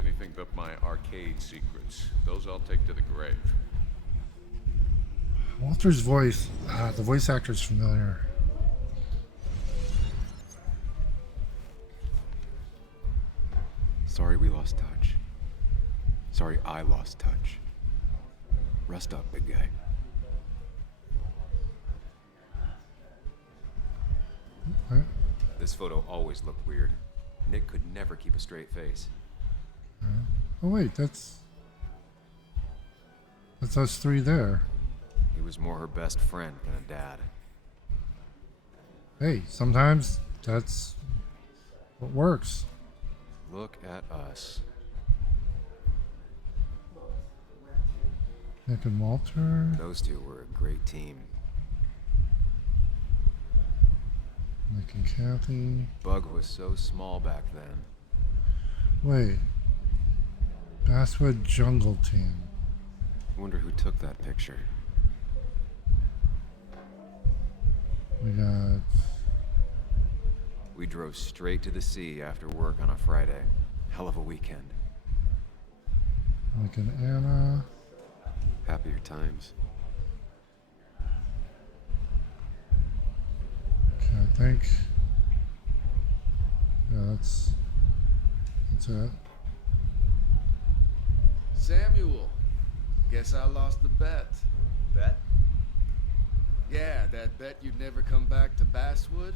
Anything but my arcade secrets. Those I'll take to the grave. Walter's voice. The voice actor is familiar. Sorry we lost touch. Sorry I lost touch. Rest up, big guy. What? This photo always looked weird. Nick could never keep a straight face. Oh wait, that's us three there. He was more her best friend than a dad. Hey, sometimes that's what works. Look at us. Nick and Walter. Those two were a great team. Nick and Kathy. Bug was so small back then. Wait. Basswood Jungle Team. Wonder who took that picture. We got... We drove straight to the sea after work on a Friday. Hell of a weekend. Nick and Anna. Happier times. Okay, I think... Yeah, that's it. Samuel, Guess I lost the bet. Bet? Yeah, that bet you'd never come back to Basswood?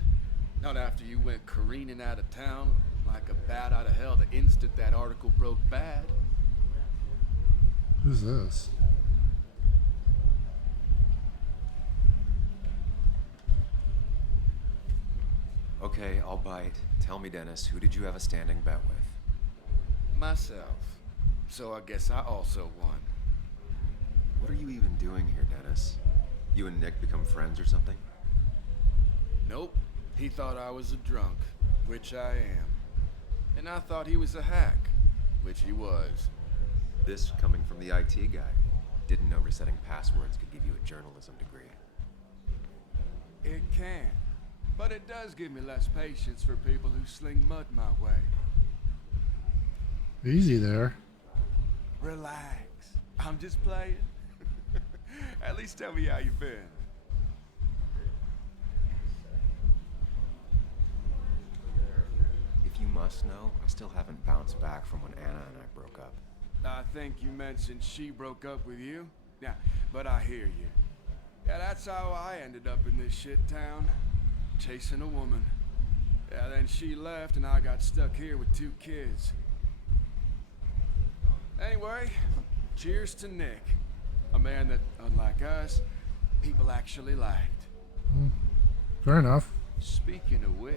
Not after you went careening out of town like a bat out of hell the instant that article broke bad. Who's this? Okay, I'll bite. Tell me, Dennis, who did you have a standing bet with? Myself. So I guess I also won. What are you even doing here, Dennis? You and Nick become friends or something? Nope. He thought I was a drunk, which I am. And I thought he was a hack, which he was. This coming from the IT guy. Didn't know resetting passwords could give you a journalism degree. It can. But it does give me less patience for people who sling mud my way. Easy there. Relax. I'm just playing. At least tell me how you've been. If you must know, I still haven't bounced back from when Anna and I broke up. I think you mentioned she broke up with you. Yeah, but I hear you. Yeah, that's how I ended up in this shit town. Chasing a woman. Yeah, then she left and I got stuck here with 2 kids. Anyway, cheers to Nick. A man that, unlike us, people actually liked. Fair enough. Speaking of which...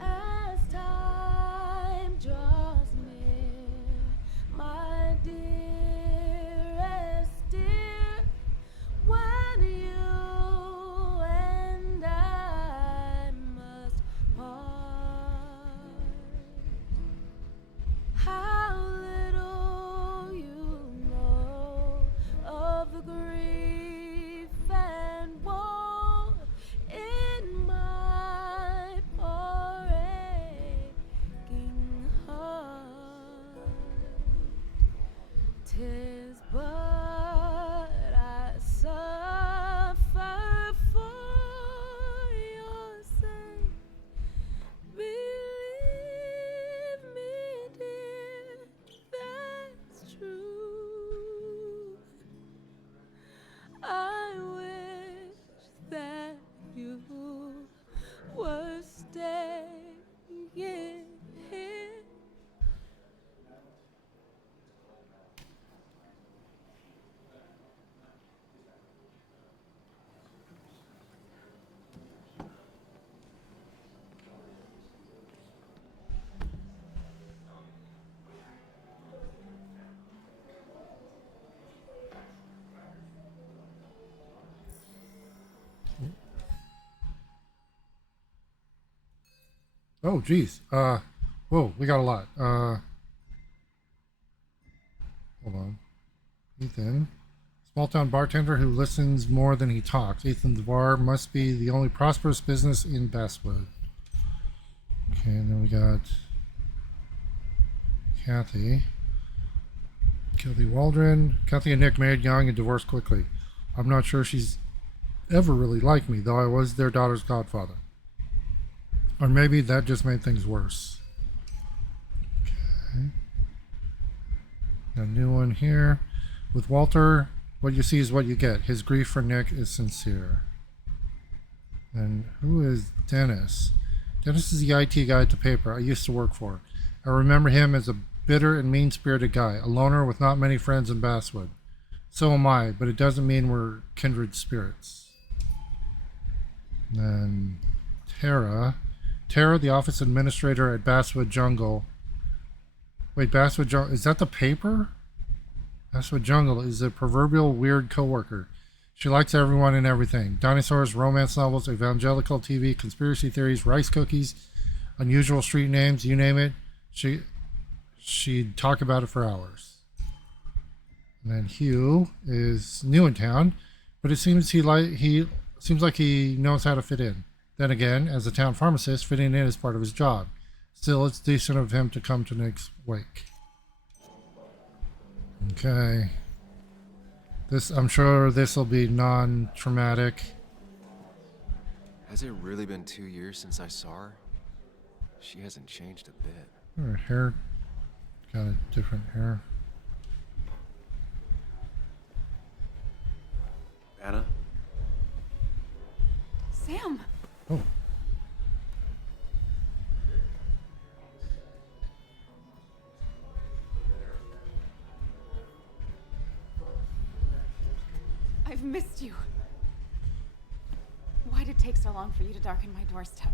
As time draws near, my dearest dear, when you and I must part, how little you know of the grief and woe in my poor aching heart. 'Tis but I suffer for your sake. Believe me, dear, that's true. I wish that you were staying here. Oh, geez. Whoa, we got a lot. Hold on. Ethan. Small town bartender who listens more than he talks. Ethan's bar must be the only prosperous business in Basswood. Okay, and then we got Kathy. Kathy Waldron. Kathy and Nick married young and divorced quickly. I'm not sure she's ever really liked me, though I was their daughter's godfather. Or maybe that just made things worse. Okay. A new one here. With Walter, what you see is what you get. His grief for Nick is sincere. And who is Dennis? Dennis is the IT guy at the paper I used to work for. I remember him as a bitter and mean-spirited guy, a loner with not many friends in Basswood. So am I, but it doesn't mean we're kindred spirits. And then Tara, the office administrator at Basswood Jungle. Wait, Basswood Jungle, is that the paper? Basswood Jungle is a proverbial weird coworker. She likes everyone and everything. Dinosaurs, romance novels, evangelical TV, conspiracy theories, rice cookies, unusual street names, you name it. She'd talk about it for hours. And then Hugh is new in town, but it seems he seems like he knows how to fit in. Then again, as a town pharmacist, fitting in is part of his job. Still, it's decent of him to come to Nick's wake. Okay. I'm sure this will be non-traumatic. Has it really been 2 years since I saw her? She hasn't changed a bit. Her hair, got a different hair. Anna? Sam! Oh. I've missed you. Why'd it take so long for you to darken my doorstep?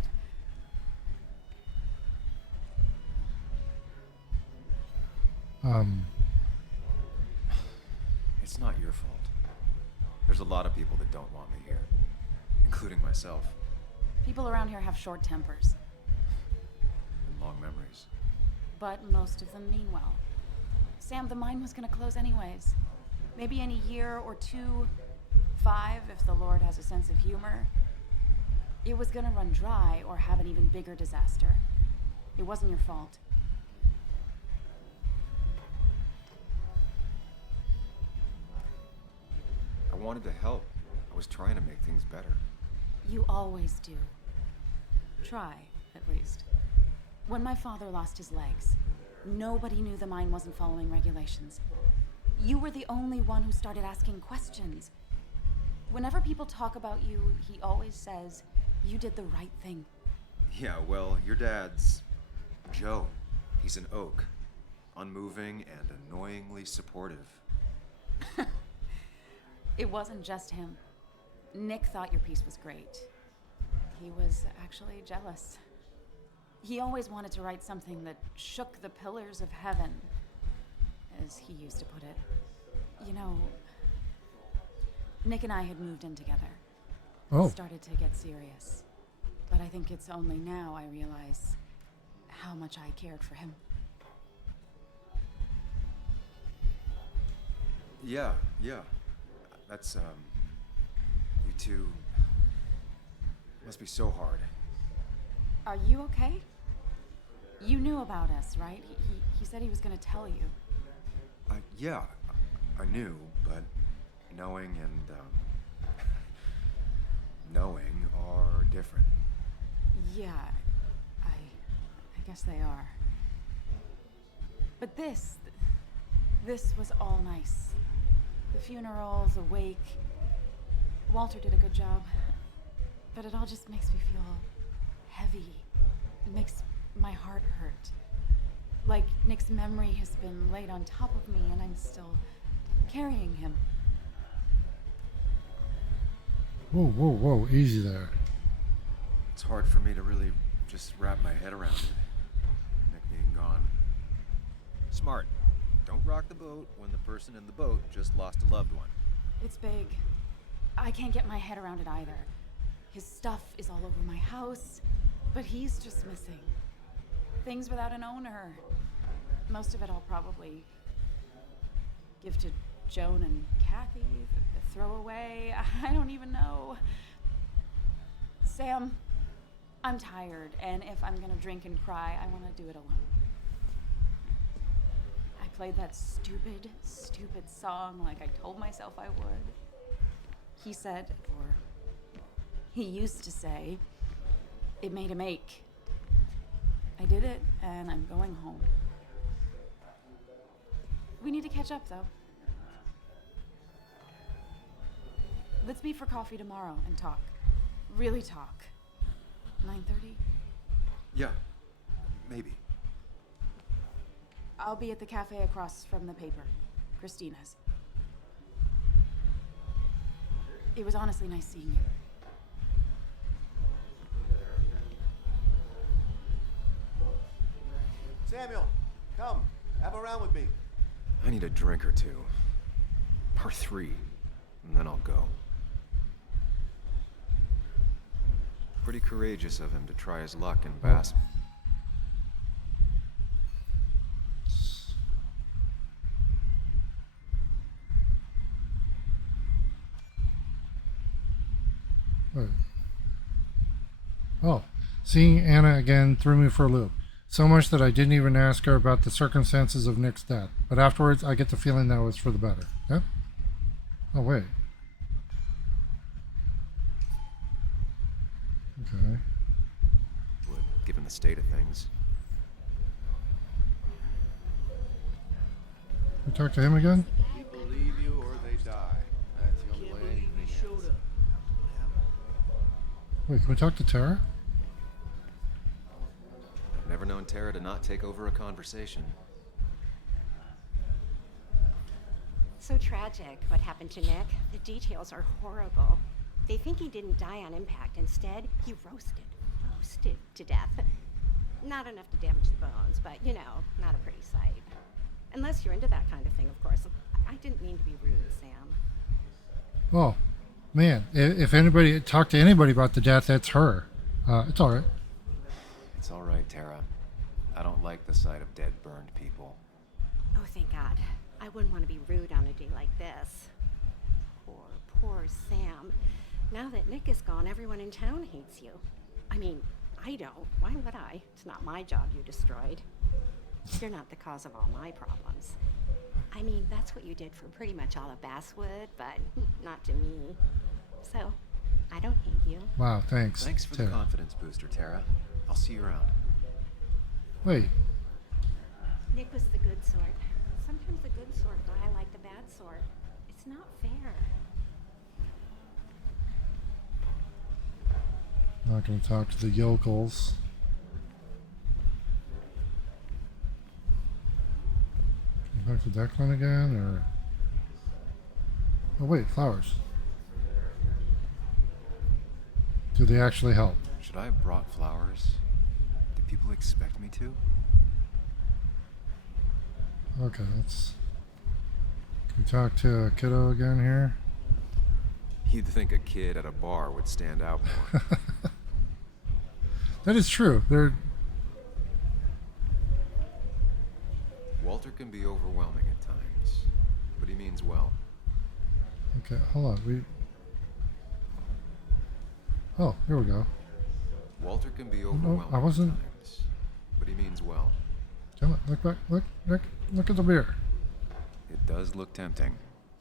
It's not your fault. There's a lot of people that don't want me here, including myself. People around here have short tempers, And long memories. but most of them mean well. Sam, the mine was gonna close anyways. Maybe in a year or 2, 5, if the Lord has a sense of humor. It was gonna run dry or have an even bigger disaster. It wasn't your fault. I wanted to help. I was trying to make things better. You always do. Try, at least. When my father lost his legs, nobody knew the mine wasn't following regulations. You were the only one who started asking questions. Whenever people talk about you, he always says, you did the right thing. Yeah, well, your dad's Joe. He's an oak. Unmoving and annoyingly supportive. It wasn't just him. Nick thought your piece was great. He was actually jealous. He always wanted to write something that shook the pillars of heaven, as he used to put it. You know, Nick and I had moved in together. Oh. Started to get serious. But I think it's only now I realize how much I cared for him. Yeah. That's, you two must be so hard. Are you okay? You knew about us, right? He said he was gonna tell you. Yeah, I knew, but knowing and, knowing are different. Yeah, I guess they are. But this was all nice. The funeral, the wake. Walter did a good job. But it all just makes me feel heavy. It makes my heart hurt. Like Nick's memory has been laid on top of me and I'm still carrying him. Whoa, easy there. It's hard for me to really just wrap my head around it. Nick being gone. Smart. Don't rock the boat when the person in the boat just lost a loved one. It's big. I can't get my head around it either. His stuff is all over my house, but he's just missing. Things without an owner. Most of it I'll probably give to Joan and Kathy, throw away. I don't even know. Sam, I'm tired, and if I'm gonna drink and cry, I want to do it alone. I played that stupid song like I told myself I would. He said, or he used to say, it made him ache. I did it, and I'm going home. We need to catch up, though. Let's meet for coffee tomorrow and talk. Really talk. 9:30? Yeah, maybe. I'll be at the cafe across from the paper. Christina's. It was honestly nice seeing you. Samuel, come. Have a round with me. I need a drink or two. Or 3, and then I'll go. Pretty courageous of him to try his luck in Basswood. Wait. Oh, seeing Anna again threw me for a loop. So much that I didn't even ask her about the circumstances of Nick's death. But afterwards, I get the feeling that it was for the better. Yep. Oh, wait. Okay. Would, given the state of things. We talk to him again? People leave you or they die. That's the only way anything ends. Wait, can we talk to Tara? I've never known Tara to not take over a conversation. So tragic what happened to Nick. The details are horrible. They think he didn't die on impact. Instead, he roasted to death. Not enough to damage the bones, but you know, not a pretty sight. Unless you're into that kind of thing, of course. I didn't mean to be rude, Sam. Oh, man. If anybody talked to anybody about the death, that's her. It's all right. It's all right, Tara. I don't like the sight of dead, burned people. Oh, thank God. I wouldn't want to be rude on a day like this. Poor Sam. Now that Nick is gone, everyone in town hates you. I mean, I don't. Why would I? It's not my job you destroyed. You're not the cause of all my problems. I mean, that's what you did for pretty much all of Basswood, but not to me. So, I don't hate you. Wow, thanks. Thanks for Tara. the confidence booster, Tara. I'll see you around. Wait. Nick was the good sort. Sometimes the good sort die like the bad sort. It's not fair. Not going to talk to the yokels. Can you talk to Declan again, or... Oh, wait, flowers. Do they actually help? Should I have brought flowers? Do people expect me to? Okay, let's... Can we talk to Kiddo again here? You'd think a kid at a bar would stand out more. That is true. They're... Walter can be overwhelming at times, but he means well. Okay, hold on. Oh, here we go. Walter can be overwhelming I wasn't... at times, but he means well. Come on, look back. Look at the beer. It does look tempting.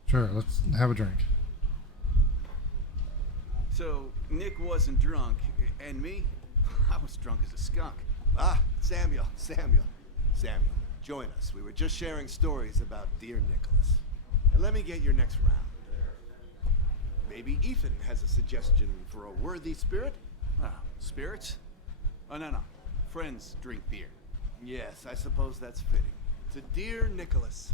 Sure, let's have a drink. So, Nick wasn't drunk, and me? I was drunk as a skunk. Ah, Samuel. Join us. We were just sharing stories about dear Nicholas. And let me get your next round. Maybe Ethan has a suggestion for a worthy spirit? Ah, spirits? Oh, no. Friends drink beer. Yes, I suppose that's fitting. To dear Nicholas.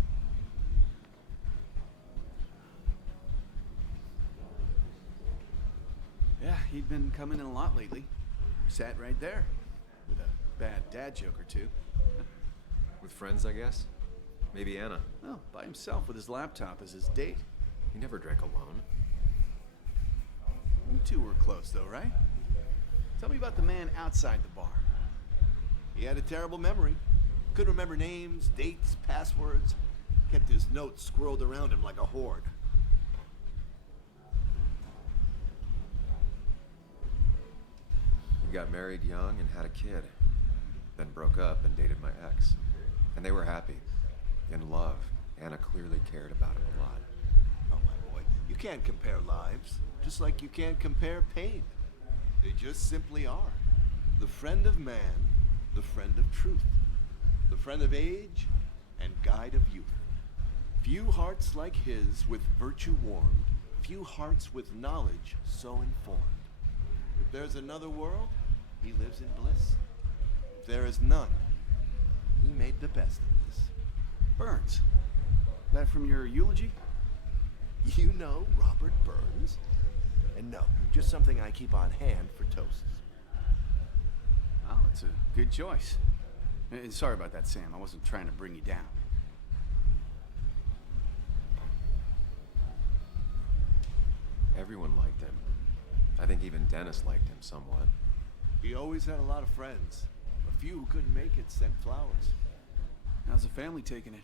Yeah, he'd been coming in a lot lately. Sat right there. With a bad dad joke or two. With friends, I guess? Maybe Anna. Oh, by himself with his laptop as his date. He never drank alone. You two were close, though, right? Tell me about the man outside the bar. He had a terrible memory. Couldn't remember names, dates, passwords. Kept his notes squirreled around him like a hoard. He got married young and had a kid. Then broke up and dated my ex. And they were happy. In love. Anna clearly cared about him a lot. Oh, my boy. You can't compare lives. Just like you can't compare pain. They just simply are. The friend of man, the friend of truth. The friend of age, and guide of youth. Few hearts like his with virtue warmed. Few hearts with knowledge so informed. If there's another world, he lives in bliss. If there is none, he made the best of this. Burns. That from your eulogy? You know Robert Burns? And no, just something I keep on hand for toasts. Oh, it's a good choice. And sorry about that, Sam. I wasn't trying to bring you down. Everyone liked him. I think even Dennis liked him somewhat. He always had a lot of friends. A few who couldn't make it sent flowers. How's the family taking it?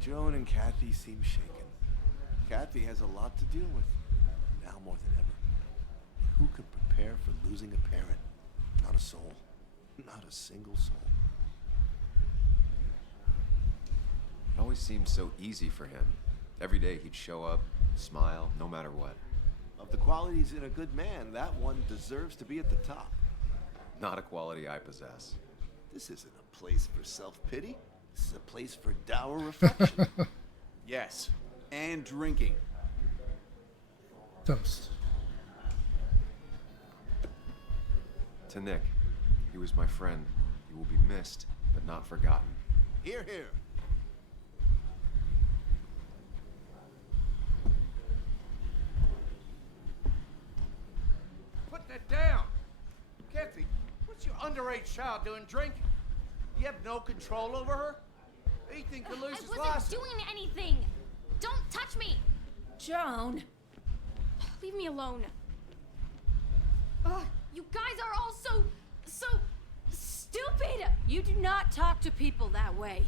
Joan and Kathy seem shaken. Kathy has a lot to deal with, now more than ever. there for losing a parent. Not a soul. Not a single soul. It always seemed so easy for him. Every day he'd show up, smile, no matter what. Of the qualities in a good man, that one deserves to be at the top. Not a quality I possess. This isn't a place for self-pity. This is a place for dour reflection. Yes, and drinking. Toast. To Nick, he was my friend. He will be missed, but not forgotten. Hear, hear. Put that down! Kathy, what's your underage child doing drinking? You have no control over her? Ethan could lose his I wasn't license. doing anything! Don't touch me! Joan! Leave me alone. Ugh, you guys are all so stupid! You do not talk to people that way.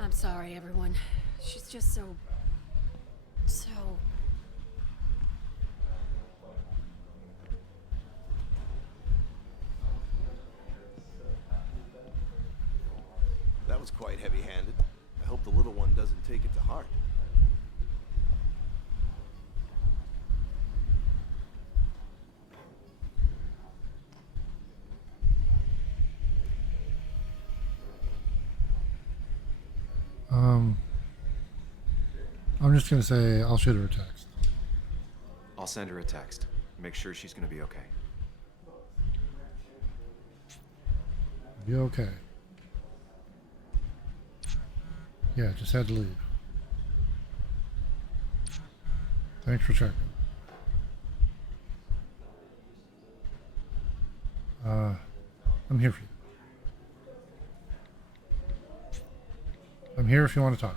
I'm sorry, everyone. She's just so... That was quite heavy-handed. I hope the little one doesn't take it to heart. I'm just gonna say I'll shoot her a text. I'll send her a text. Make sure she's gonna be okay. Be okay. Yeah, just had to leave. Thanks for checking. I'm here for you. I'm here if you want to talk.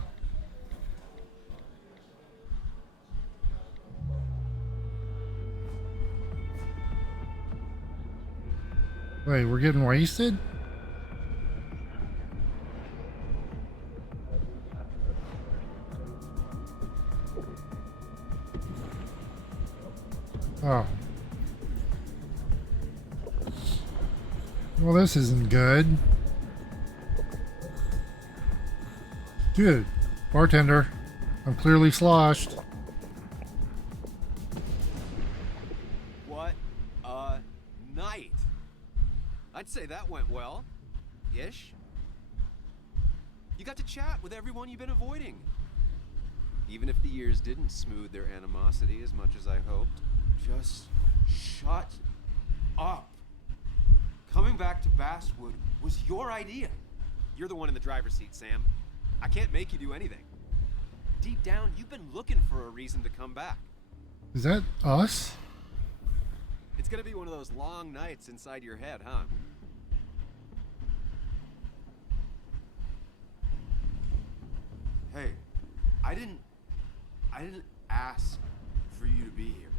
Wait, we're getting wasted? Oh. Well, this isn't good. Dude, bartender, I'm clearly sloshed. What a night! I'd say that went well. Ish. You got to chat with everyone you've been avoiding. Even if the years didn't smooth their animosity as much as I hoped. Just shut up. Coming back to Basswood was your idea. You're the one in the driver's seat, Sam. I can't make you do anything. Deep down, you've been looking for a reason to come back. Is that us? It's gonna be one of those long nights inside your head, huh? Hey, I didn't ask for you to be here.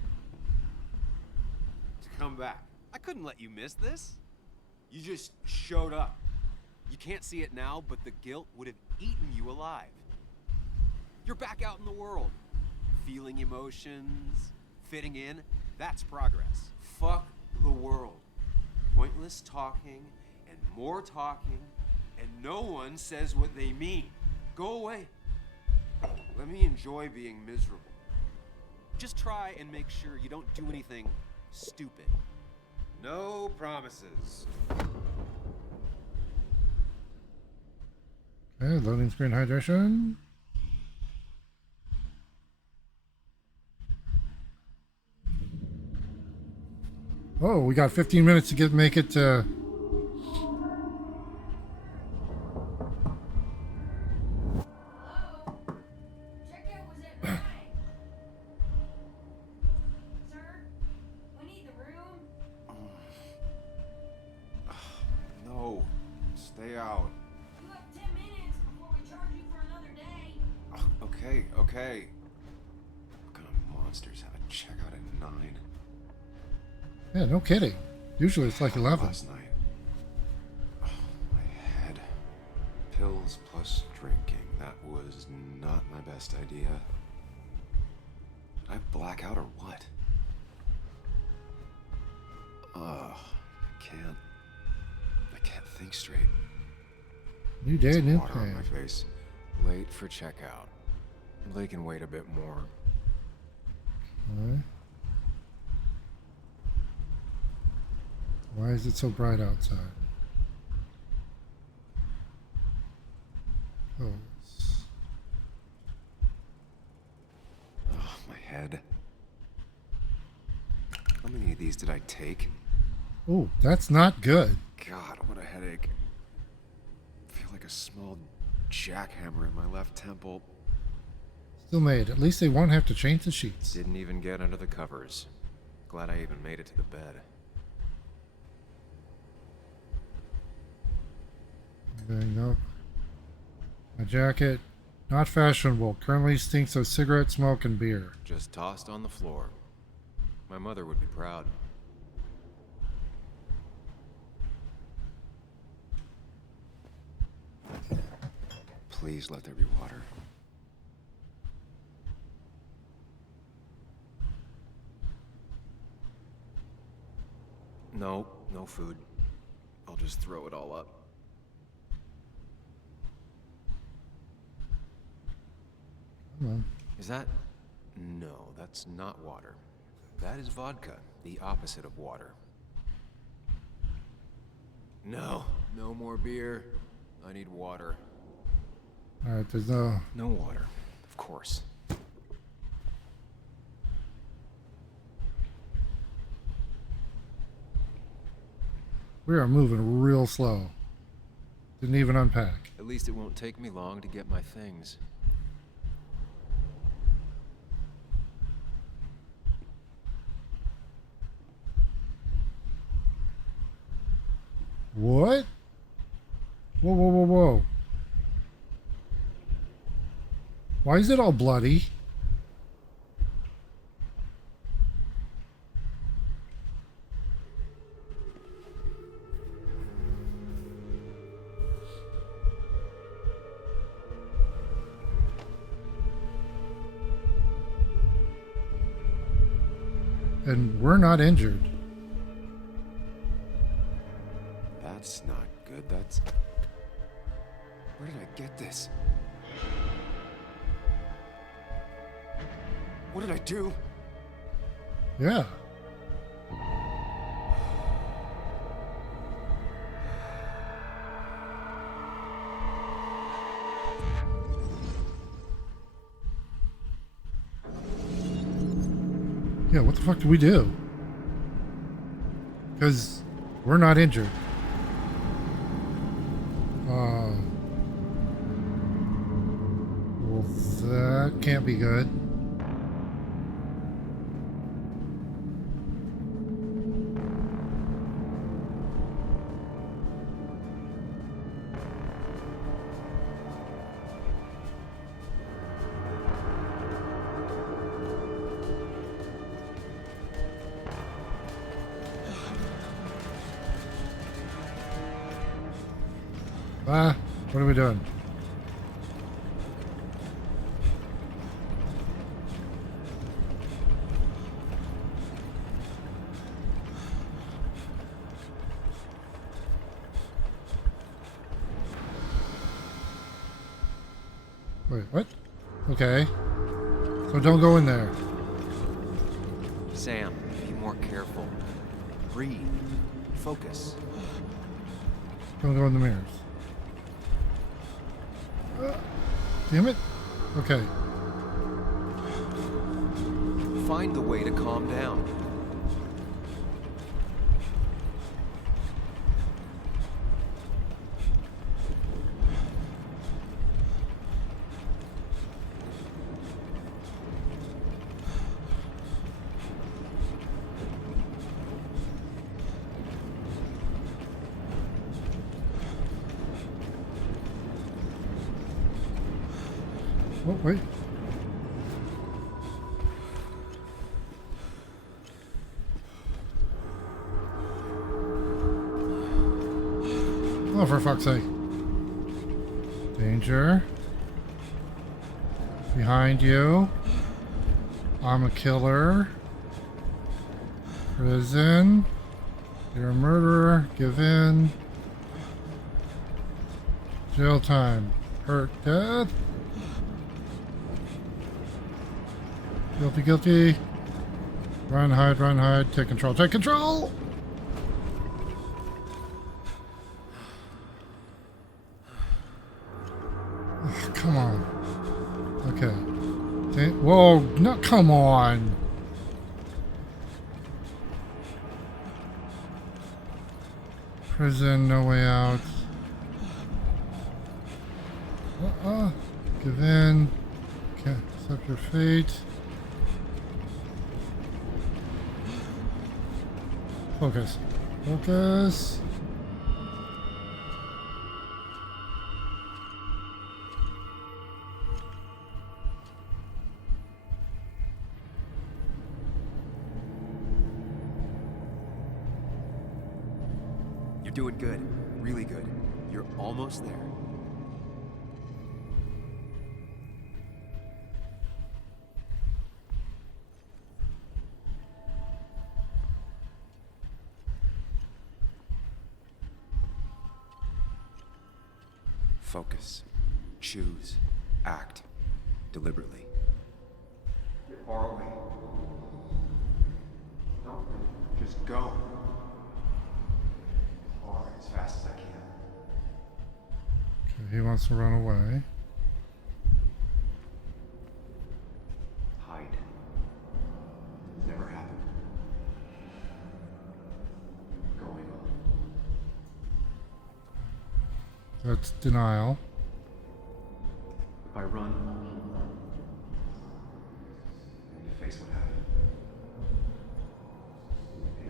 To come back. I couldn't let you miss this. You just showed up. You can't see it now, but the guilt would have eaten you alive. You're back out in the world. Feeling emotions, fitting in. That's progress. Fuck the world. Pointless talking and more talking, and no one says what they mean. Go away. Let me enjoy being miserable. Just try and make sure you don't do anything stupid. No promises. Okay, loading screen hydration. Oh, we got 15 minutes to make it to... No, stay out. You have 10 minutes before we charge you for another day. Okay. What kind of monsters have a checkout at 9? Yeah, no kidding. Usually it's like 11. Last night. Oh, my head. Pills plus drinking. That was not my best idea. Did I black out or what? I can't think straight. New day, new Water on my plan. face. Late for checkout. They can wait a bit more. Okay. Why is it so bright outside? Oh. Oh, my head. How many of these did I take? Oh, that's not good. God, what a headache. I feel like a small jackhammer in my left temple. Still made. At least they won't have to change the sheets. Didn't even get under the covers. Glad I even made it to the bed. There you go. My jacket, not fashionable. Currently stinks of cigarette smoke and beer. Just tossed on the floor. My mother would be proud. Please let there be water. No, no food. I'll just throw it all up. Come on. Is that... No, that's not water. That is vodka, the opposite of water. No, no more beer. I need water. Alright, there's no... No water, of course. We are moving real slow. Didn't even unpack. At least it won't take me long to get my things. What? Whoa, whoa, whoa, whoa. Why is it all bloody? And we're not injured. That's not good. That's... Where did I get this? What did I do? Yeah. Yeah, what the fuck do we do? Because we're not injured. Well, that can't be good. What are we doing? Wait, what? Okay. So don't go in there. Sam, be more careful. Breathe. Focus. Don't go in the mirrors. Damn it. Okay. Find the way to calm down. Oh, wait. Oh, for fuck's sake. Danger. Behind you. I'm a killer. Prison. You're a murderer. Give in. Jail time. Hurt. Death. Guilty, guilty. Run, hide. Take control. Take control! Ugh, come on. Okay. Whoa, no, come on. Prison, no way out. Give in. Can't accept your fate. Focus. Focus. You're doing good. Really good. You're almost there. Focus. Choose. Act. Deliberately. You're far away. Don't think. Just go. As fast as I can. Okay, he wants to run away. Hide. It's never happened. Going on. That's denial. If I run, and you face what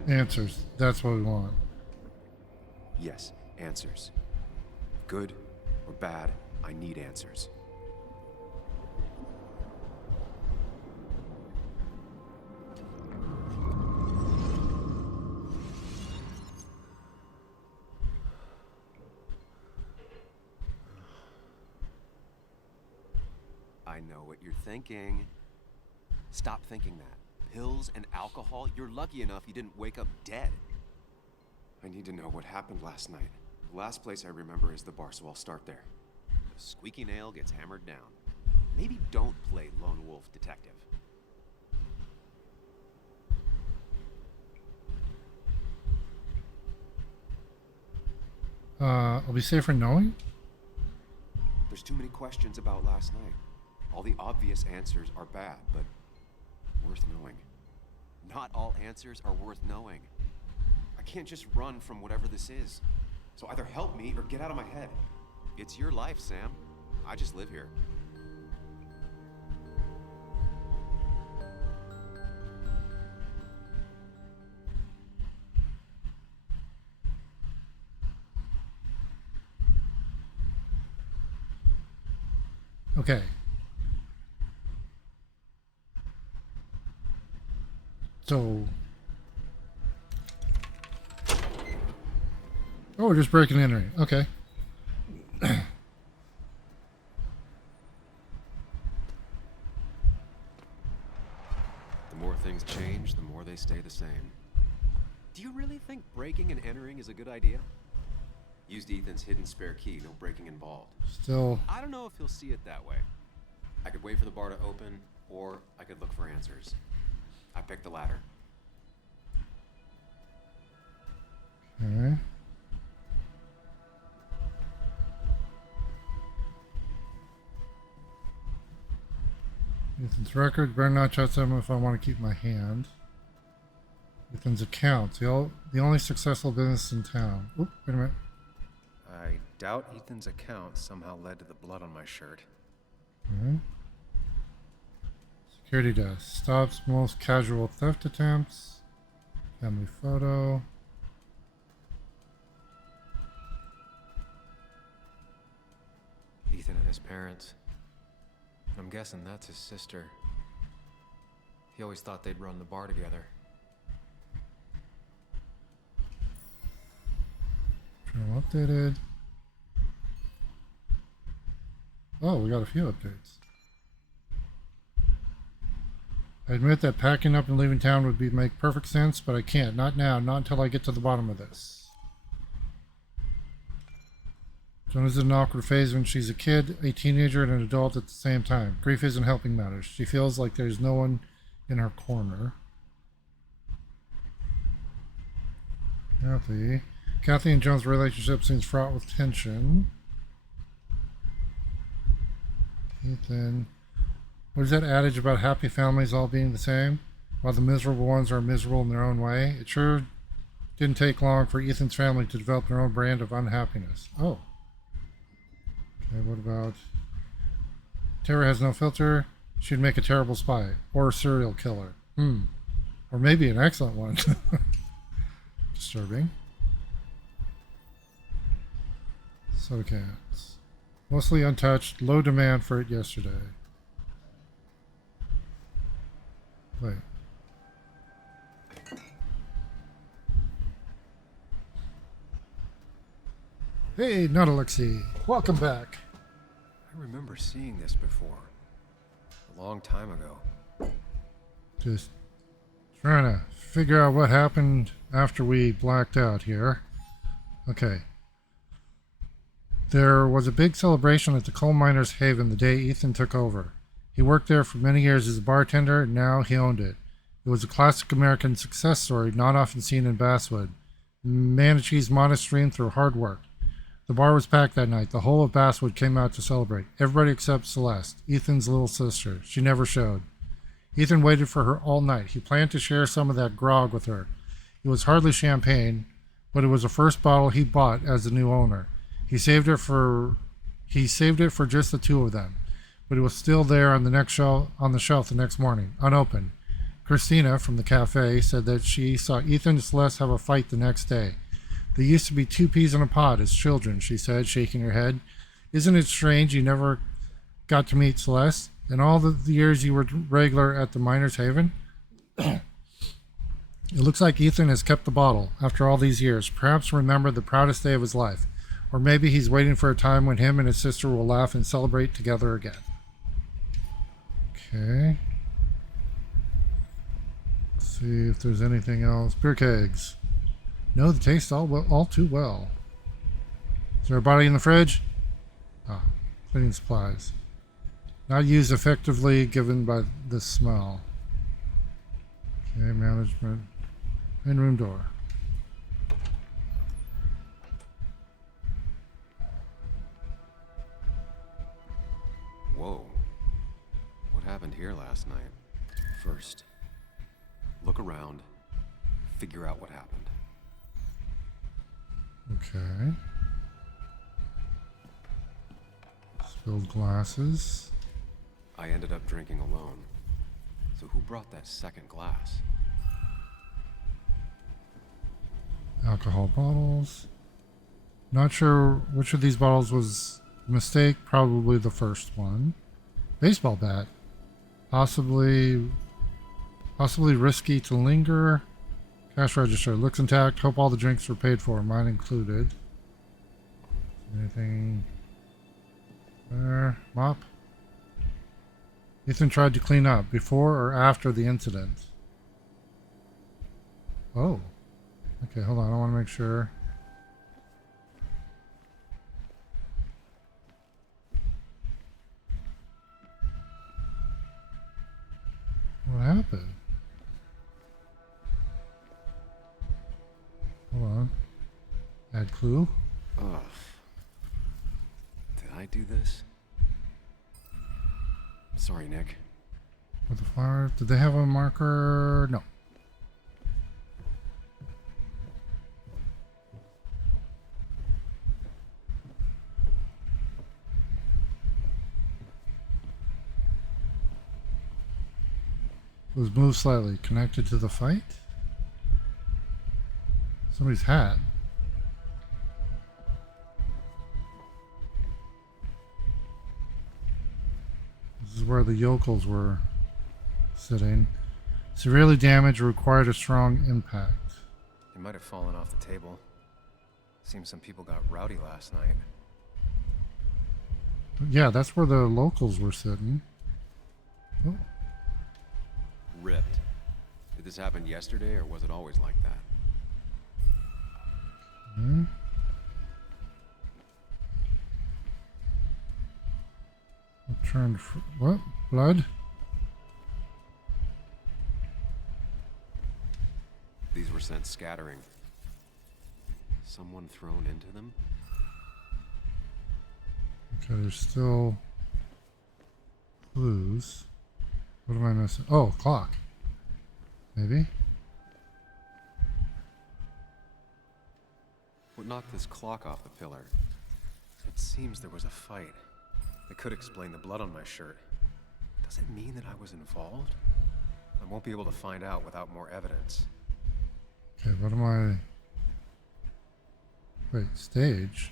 happened. Answers. That's what we want. Yes, answers. Good or bad, I need answers. I know what you're thinking. Stop thinking that. Pills and alcohol? You're lucky enough you didn't wake up dead. I need to know what happened last night. The last place I remember is the bar, so I'll start there. The squeaky nail gets hammered down. Maybe don't play lone wolf detective. I'll be safer knowing? There's too many questions about last night. All the obvious answers are bad, but worth knowing. Not all answers are worth knowing. I can't just run from whatever this is. So either help me or get out of my head. It's your life, Sam. I just live here. Okay. So... Oh, we're just breaking and entering. Okay. The more things change, the more they stay the same. Do you really think breaking and entering is a good idea? Used Ethan's hidden spare key, no breaking involved. Still... I don't know if he'll see it that way. I could wait for the bar to open, or I could look for answers. I picked the latter. Okay. Ethan's record. Better not touch them if I want to keep my hand. Ethan's account. The only successful business in town. Oop, wait a minute. I doubt Ethan's account somehow led to the blood on my shirt. Okay. Security desk. Stops most casual theft attempts. Family photo. Ethan and his parents. I'm guessing that's his sister. He always thought they'd run the bar together. Journal updated. Oh, we got a few updates. I admit that packing up and leaving town would make perfect sense, but I can't. Not now. Not until I get to the bottom of this. Joan is in an awkward phase when she's a kid, a teenager, and an adult at the same time. Grief isn't helping matters. She feels like there's no one in her corner. Kathy and Joan's relationship seems fraught with tension. Ethan. What is that adage about happy families all being the same? While the miserable ones are miserable in their own way? It sure didn't take long for Ethan's family to develop their own brand of unhappiness. Oh. Okay, what about... Tara has no filter. She'd make a terrible spy. Or a serial killer. Or maybe an excellent one. Disturbing. Soda cans. Mostly untouched. Low demand for it yesterday. Wait. Hey, Nautilexy. Welcome back. I remember seeing this before. A long time ago. Just trying to figure out what happened after we blacked out here. Okay. There was a big celebration at the Coal Miners' Haven the day Ethan took over. He worked there for many years as a bartender, and now he owned it. It was a classic American success story not often seen in Basswood. Man achieves modest dream through hard work. The bar was packed that night. The whole of Basswood came out to celebrate. Everybody except Celeste, Ethan's little sister. She never showed. Ethan waited for her all night. He planned to share some of that grog with her. It was hardly champagne, but it was the first bottle he bought as the new owner. He saved it for just the two of them. But it was still there on the shelf the next morning, unopened. Christina from the cafe said that she saw Ethan and Celeste have a fight the next day. They used to be two peas in a pod as children, she said, shaking her head. Isn't it strange you never got to meet Celeste? In all the years you were regular at the Miners' Haven? It looks like Ethan has kept the bottle after all these years, perhaps remember the proudest day of his life. Or maybe he's waiting for a time when him and his sister will laugh and celebrate together again. Okay. Let's see if there's anything else. Beer kegs. No, they taste all too well. Is there a body in the fridge? Ah, cleaning supplies. Not used effectively given by the smell. Okay, management. In room door. Whoa. What happened here last night? First, look around, figure out what happened. Okay. Spilled glasses. I ended up drinking alone. So who brought that second glass? Alcohol bottles. Not sure which of these bottles was a mistake. Probably the first one. Baseball bat. Possibly risky to linger. Cash register. Looks intact. Hope all the drinks were paid for. Mine included. Anything there? Mop. Ethan tried to clean up before or after the incident. Oh. Okay, hold on. I want to make sure. What happened? Hold on. Add clue. Ugh. Did I do this? Sorry, Nick. With the flower. Did they have a marker? No. It was moved slightly. Connected to the fight? Somebody's hat. This is where the yokels were sitting. Severely damaged, required a strong impact. It might have fallen off the table. Seems some people got rowdy last night. Yeah, that's where the locals were sitting. Oh. ripped. Did this happen yesterday, or was it always like that? Hmm. Returned for what? Blood? These were sent scattering. Someone thrown into them? Okay, there's still clues. What am I missing? Oh, clock. Maybe? What knocked this clock off the pillar? It seems there was a fight. That could explain the blood on my shirt. Does it mean that I was involved? I won't be able to find out without more evidence. Okay, what am I... Wait, stage?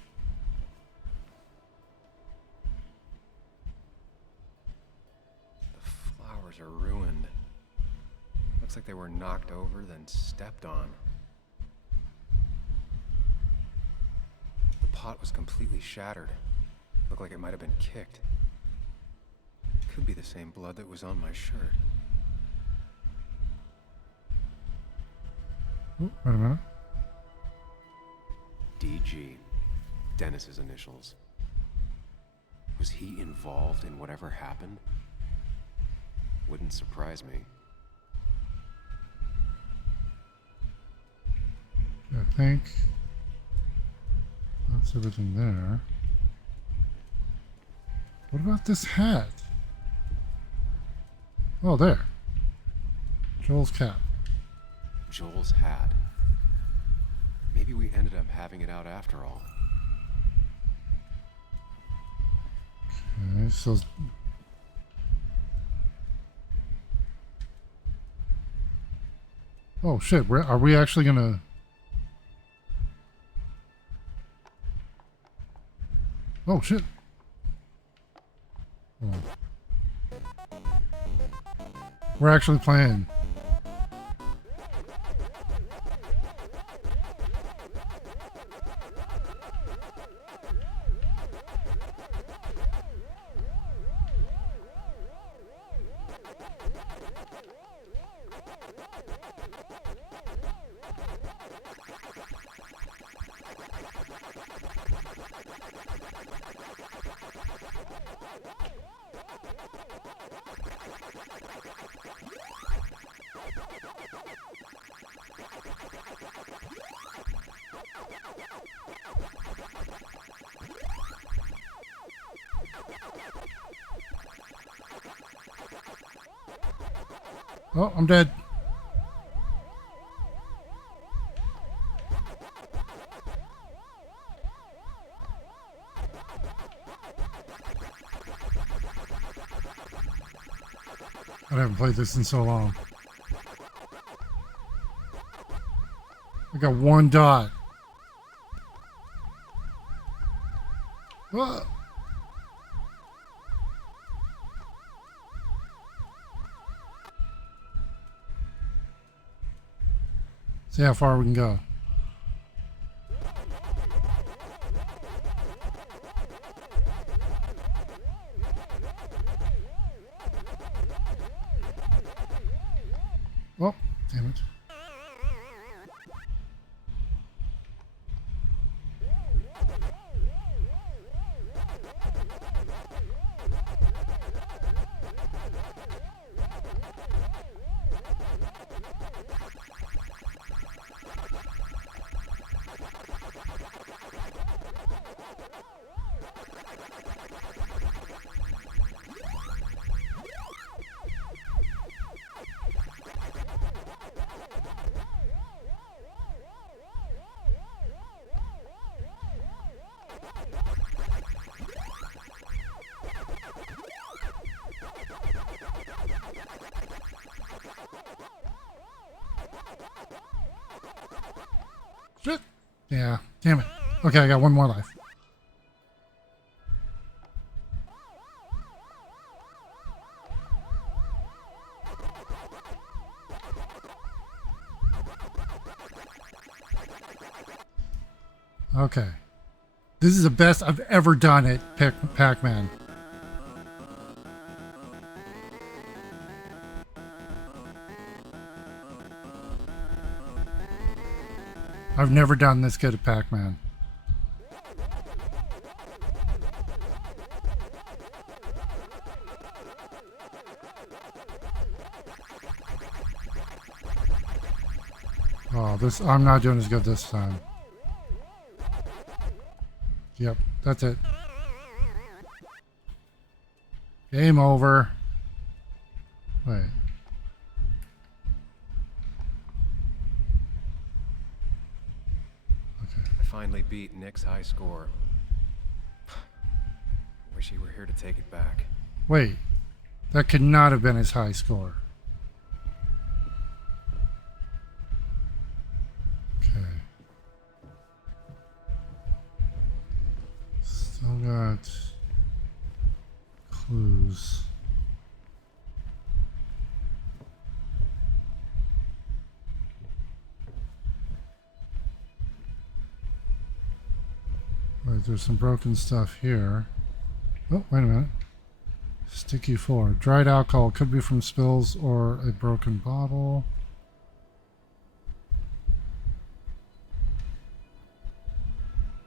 The flowers are ruined. Looks like they were knocked over, then stepped on. The pot was completely shattered. Looked like it might have been kicked. Could be the same blood that was on my shirt. Oh, wait a minute. DG. Dennis's initials. Was he involved in whatever happened? Wouldn't surprise me. I think that's everything there. What about this hat? Oh, there. Joel's cap. Joel's hat. Maybe we ended up having it out after all. Okay, so... Oh shit, are we actually gonna... Oh shit. Hold on. We're actually playing. Oh, I'm dead. I haven't played this in so long. I got one dot. Whoa. See how far we can go. Oh, damn it. Shit. Yeah, damn it. Okay, I got one more life. Okay. This is the best I've ever done at Pac-Man. I've never done this good at Pac-Man. Oh, I'm not doing as good this time. Yep, that's it. Game over. Wait. I finally beat Nick's high score. Wish he were here to take it back. Wait. That could not have been his high score. Okay. Still got clues. Right, there's some broken stuff here. Oh, wait a minute. Sticky floor. Dried alcohol. Could be from spills or a broken bottle.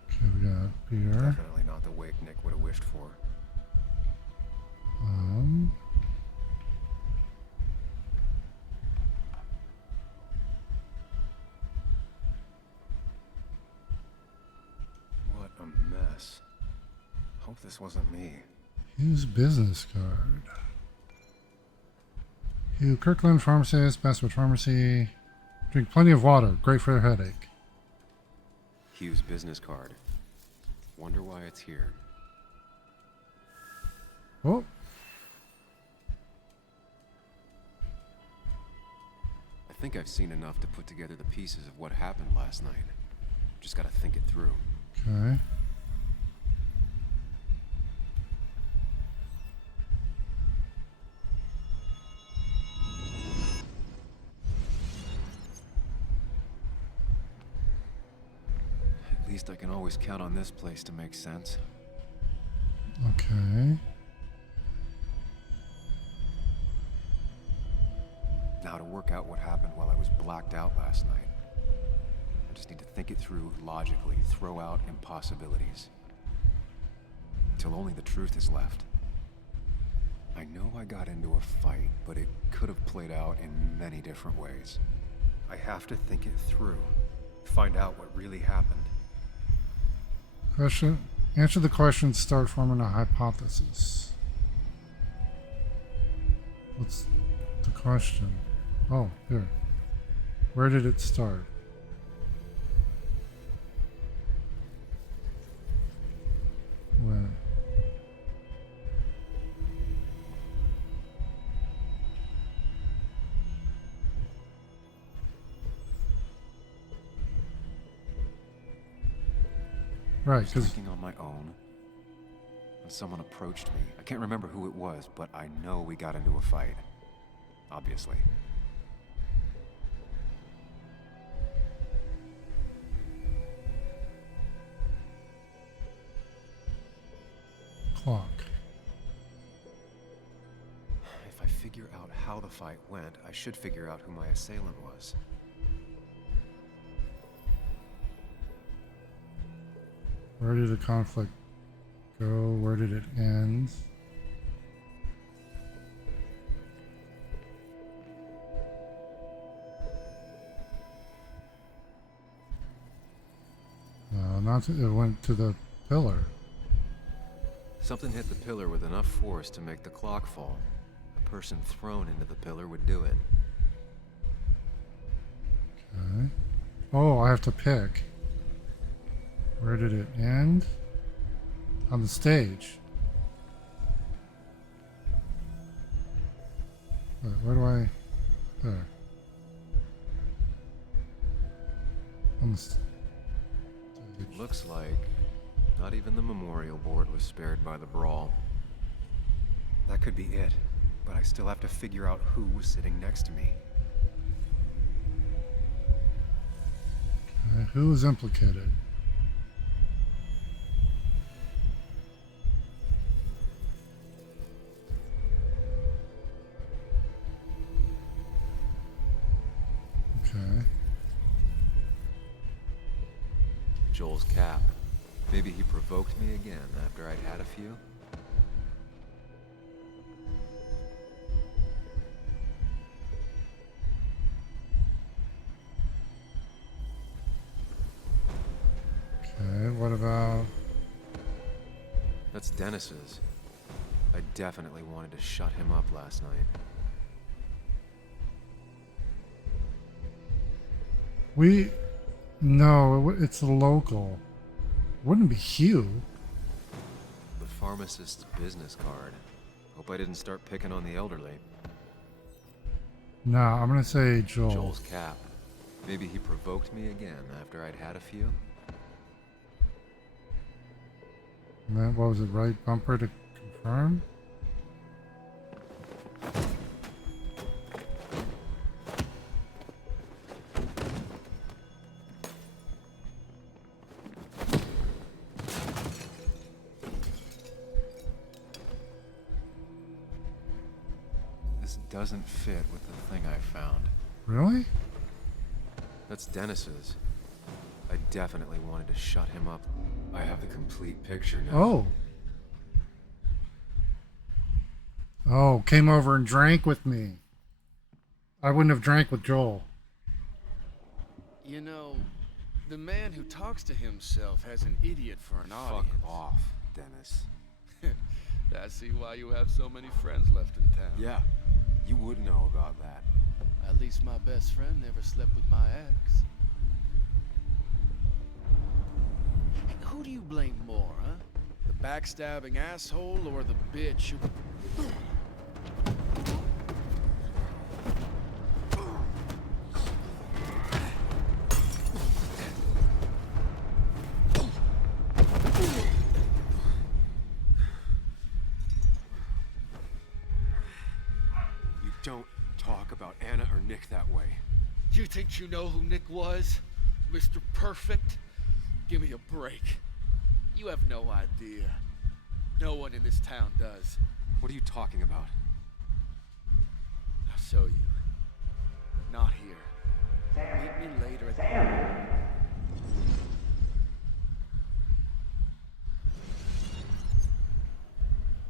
Okay, we got beer. Definitely not the wake Nick would have wished for. What a mess. Hope this wasn't me. Use business card. Hugh Kirkland, pharmacist, Basswood Pharmacy. Drink plenty of water. Great for a headache. Hugh's business card. Wonder why it's here. Oh. I think I've seen enough to put together the pieces of what happened last night. Just gotta think it through. Okay. At least I can always count on this place to make sense. Okay. Now to work out what happened while I was blacked out last night. I just need to think it through logically, throw out impossibilities. Until only the truth is left. I know I got into a fight, but it could have played out in many different ways. I have to think it through. Find out what really happened. Question. Answer the question. Start forming a hypothesis. What's the question? Oh, here. Where did it start? Where? Right, because Thinking on my own, when someone approached me. I can't remember who it was, but I know we got into a fight. Obviously. clock. If I figure out how the fight went, I should figure out who my assailant was. Where did the conflict go? Where did it end? No, it went to the pillar. Something hit the pillar with enough force to make the clock fall. A person thrown into the pillar would do it. Okay. Oh, I have to pick. Where did it end? On the stage. Wait, where do I... There. On the stage. Looks like not even the memorial board was spared by the brawl. That could be it, but I still have to figure out who was sitting next to me. Okay, who was implicated? Okay. Joel's cap. Maybe he provoked me again after I'd had a few. Okay, what about... That's Dennis's. I definitely wanted to shut him up last night. No, it's the local. Wouldn't be Hugh. The pharmacist's business card. Hope I didn't start picking on the elderly. No, I'm gonna say Joel. Joel's cap. Maybe he provoked me again after I'd had a few. And then, what was it, right bumper to confirm? This doesn't fit with the thing I found. Really? That's Dennis's. I definitely wanted to shut him up. I have the complete picture now. Oh. Oh, came over and drank with me. I wouldn't have drank with Joel. You know, the man who talks to himself has an idiot for an audience. Fuck off, Dennis. I see why you have so many friends left in town. Yeah, you would know about that. At least my best friend never slept with my ex. Who do you blame more, huh? The backstabbing asshole or the bitch who... You don't talk about Anna or Nick that way. You think you know who Nick was? Mr. Perfect? Give me a break. You have no idea. No one in this town does. What are you talking about? I'll show you. But not here. Meet me later at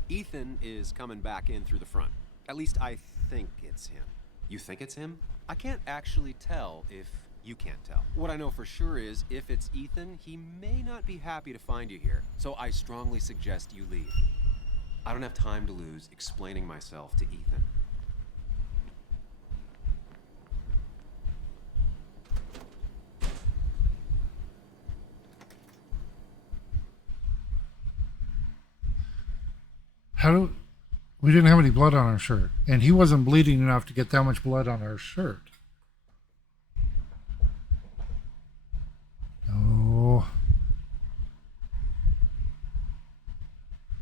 the... Ethan is coming back in through the front. At least I think it's him. You think it's him? I can't actually tell if you can't tell. What I know for sure is, if it's Ethan, he may not be happy to find you here. So I strongly suggest you leave. I don't have time to lose explaining myself to Ethan. We didn't have any blood on our shirt, and he wasn't bleeding enough to get that much blood on our shirt. No.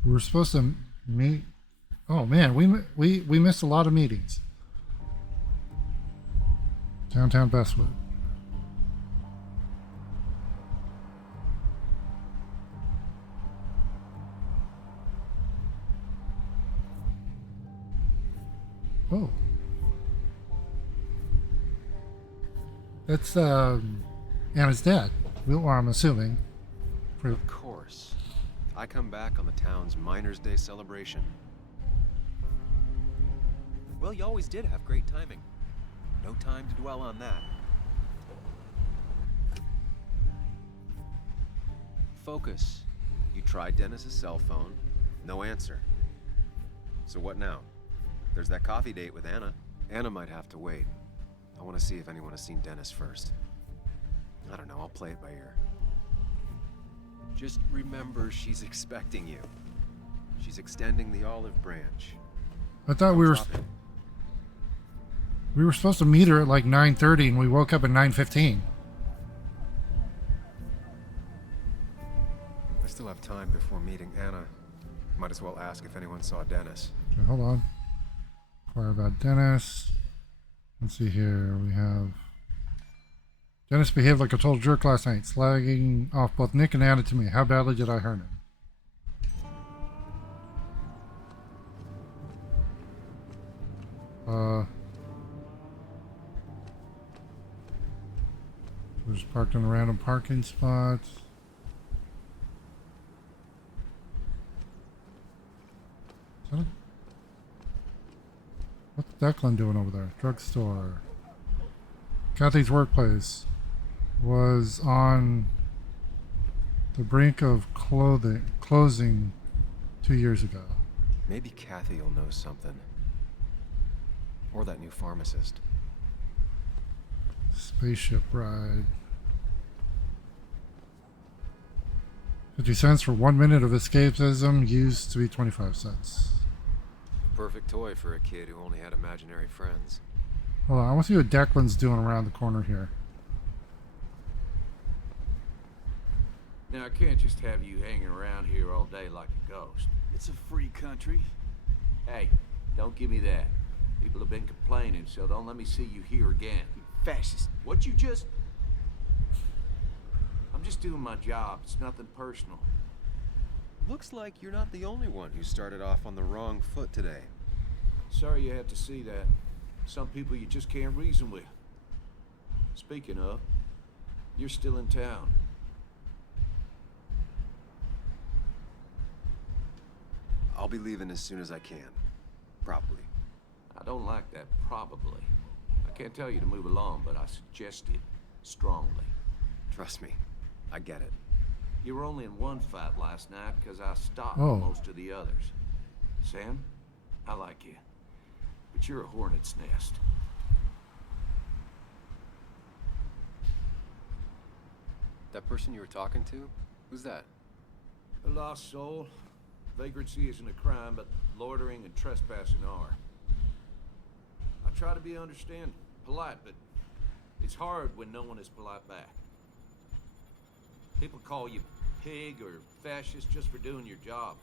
We were supposed to meet. Oh man, we missed a lot of meetings. Downtown Basswood. Oh. That's Anna's dad. Well, I'm assuming. Of course. I come back on the town's Miners' Day celebration. Well, you always did have great timing. No time to dwell on that. Focus. You tried Dennis's cell phone. No answer. So what now? There's that coffee date with Anna. Anna might have to wait. I want to see if anyone has seen Dennis first. I don't know, I'll play it by ear. Just remember, she's expecting you. She's extending the olive branch. I thought we were supposed to meet her at like 9:30, and we woke up at 9:15. I still have time before meeting Anna. Might as well ask if anyone saw Dennis. Okay, hold on. Inquire about Dennis. Let's see here. We have Dennis behaved like a total jerk last night, slagging off both Nick and Anna to me. How badly did I hurt him? We're just parked in a random parking spot. What's Declan doing over there? Drugstore. Kathy's workplace was on the brink of closing 2 years ago. Maybe Kathy will know something. Or that new pharmacist. Spaceship ride. 50 cents for 1 minute of escapism, used to be 25 cents. The perfect toy for a kid who only had imaginary friends. Hold on, I want to see what Declan's doing around the corner here. Now, I can't just have you hanging around here all day like a ghost. It's a free country. Hey, don't give me that. People have been complaining, so don't let me see you here again. You fascist. What you just... I'm just doing my job. It's nothing personal. Looks like you're not the only one who started off on the wrong foot today. Sorry you had to see that. Some people you just can't reason with. Speaking of, you're still in town. I'll be leaving as soon as I can. Probably. I don't like that probably. I can't tell you to move along, but I suggest it strongly. Trust me, I get it. You were only in one fight last night because I stopped Oh. most of the others. Sam, I like you, but you're a hornet's nest. That person you were talking to? Who's that? A lost soul. Vagrancy isn't a crime, but loitering and trespassing are. I try to be understanding, polite, but it's hard when no one is polite back. People call you pig or fascist just for doing your job.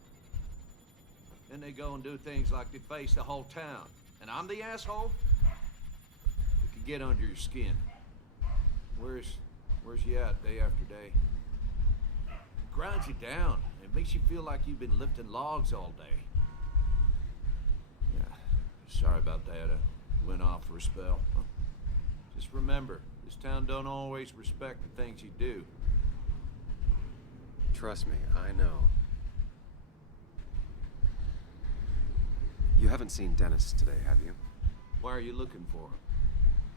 Then they go and do things like they face the whole town. And I'm the asshole? It can get under your skin. Where's you at day after day? It grinds you down. It makes you feel like you've been lifting logs all day. Yeah, sorry about that. I went off for a spell. Just remember, this town don't always respect the things you do. Trust me, I know. You haven't seen Dennis today, have you? Why are you looking for him?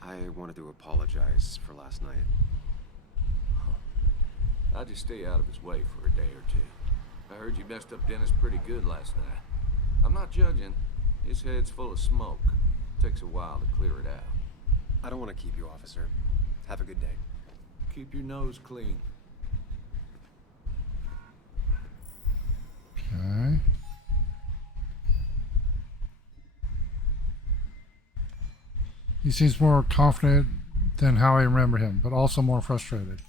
I wanted to apologize for last night. I'll just stay out of his way for a day or two. I heard you messed up Dennis pretty good last night. I'm not judging. His head's full of smoke. Takes a while to clear it out. I don't want to keep you, officer. Have a good day. Keep your nose clean. Okay. He seems more confident than how I remember him, but also more frustrated.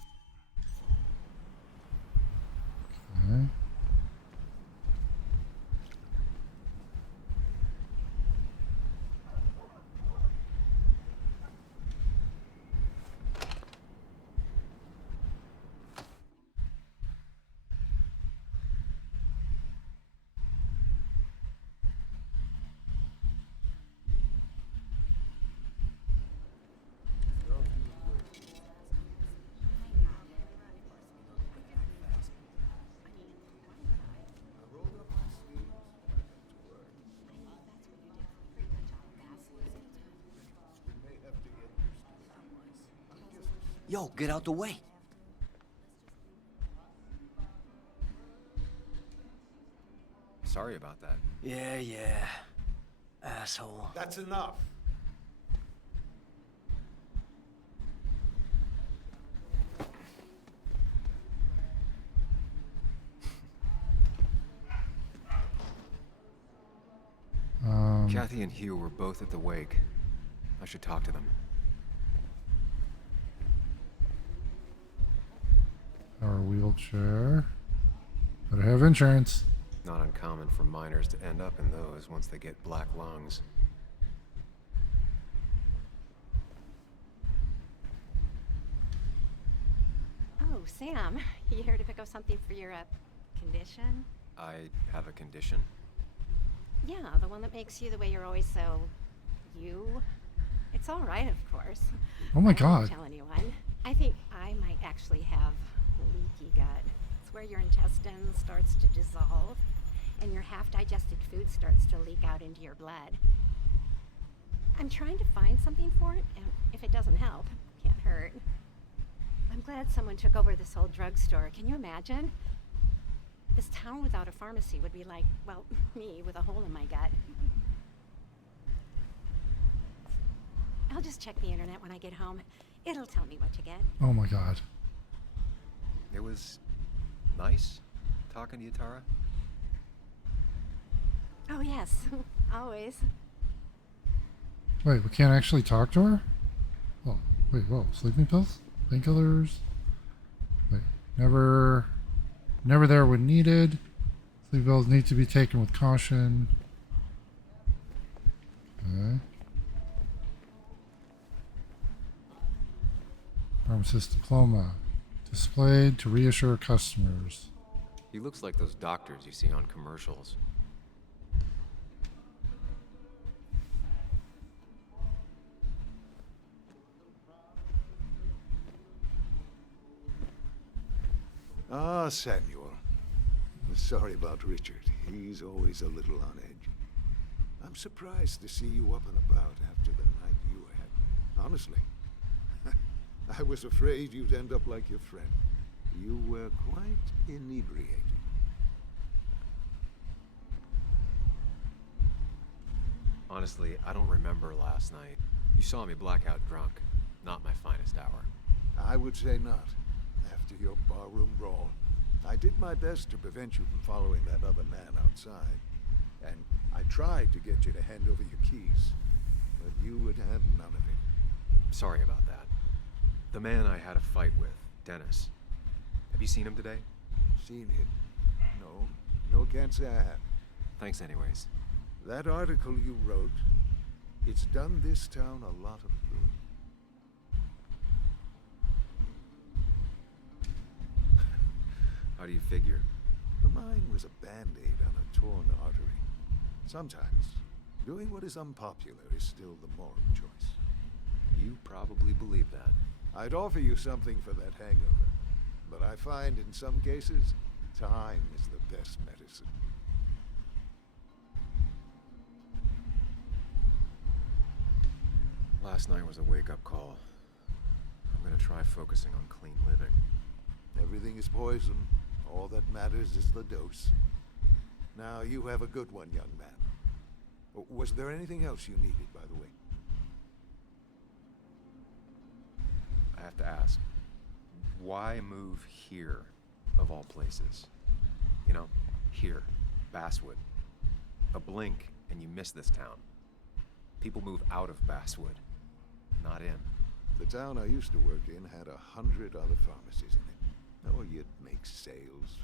Okay. Yo, get out the way. Sorry about that. Yeah. Asshole. That's enough. Kathy and Hugh were both at the wake. I should talk to them. Our wheelchair. Better have insurance. Not uncommon for miners to end up in those once they get black lungs. Oh, Sam, you here to pick up something for your, condition? I have a condition. Yeah, the one that makes you the way you're always so... you? It's all right, of course. Oh my I won't God. tell anyone. I think I might actually have leaky gut. It's where your intestine starts to dissolve, and your half-digested food starts to leak out into your blood. I'm trying to find something for it, and if it doesn't help, can't hurt. I'm glad someone took over this old drugstore. Can you imagine? This town without a pharmacy would be like, well, me with a hole in my gut. I'll just check the internet when I get home. It'll tell me what to get. Oh my god. It was nice talking to you, Tara. Oh, yes. Always. Wait, we can't actually talk to her? Oh, wait, whoa. Sleeping pills? Painkillers? Wait, never there when needed. Sleeping pills need to be taken with caution. Okay. Pharmacist diploma. Displayed to reassure customers. He looks like those doctors you see on commercials. Ah, Samuel. Sorry about Richard. He's always a little on edge. I'm surprised to see you up and about after the night you had. Honestly. I was afraid you'd end up like your friend. You were quite inebriated. Honestly, I don't remember last night. You saw me blackout drunk. Not my finest hour. I would say not. After your barroom brawl, I did my best to prevent you from following that other man outside. And I tried to get you to hand over your keys, but you would have none of it. Sorry about that. The man I had a fight with, Dennis. Have you seen him today? Seen him? No, can't say I have. Thanks anyways. That article you wrote, it's done this town a lot of good. How do you figure? Mine was a band-aid on a torn artery. Sometimes, doing what is unpopular is still the moral choice. You probably believe that. I'd offer you something for that hangover, but I find in some cases, time is the best medicine. Last night was a wake-up call. I'm gonna try focusing on clean living. Everything is poison. All that matters is the dose. Now, you have a good one, young man. Was there anything else you needed, by the way? I have to ask, why move here, of all places? You know, here, Basswood. A blink and you miss this town. People move out of Basswood, not in. The town I used to work in had 100 other pharmacies in it. Oh, you'd make sales.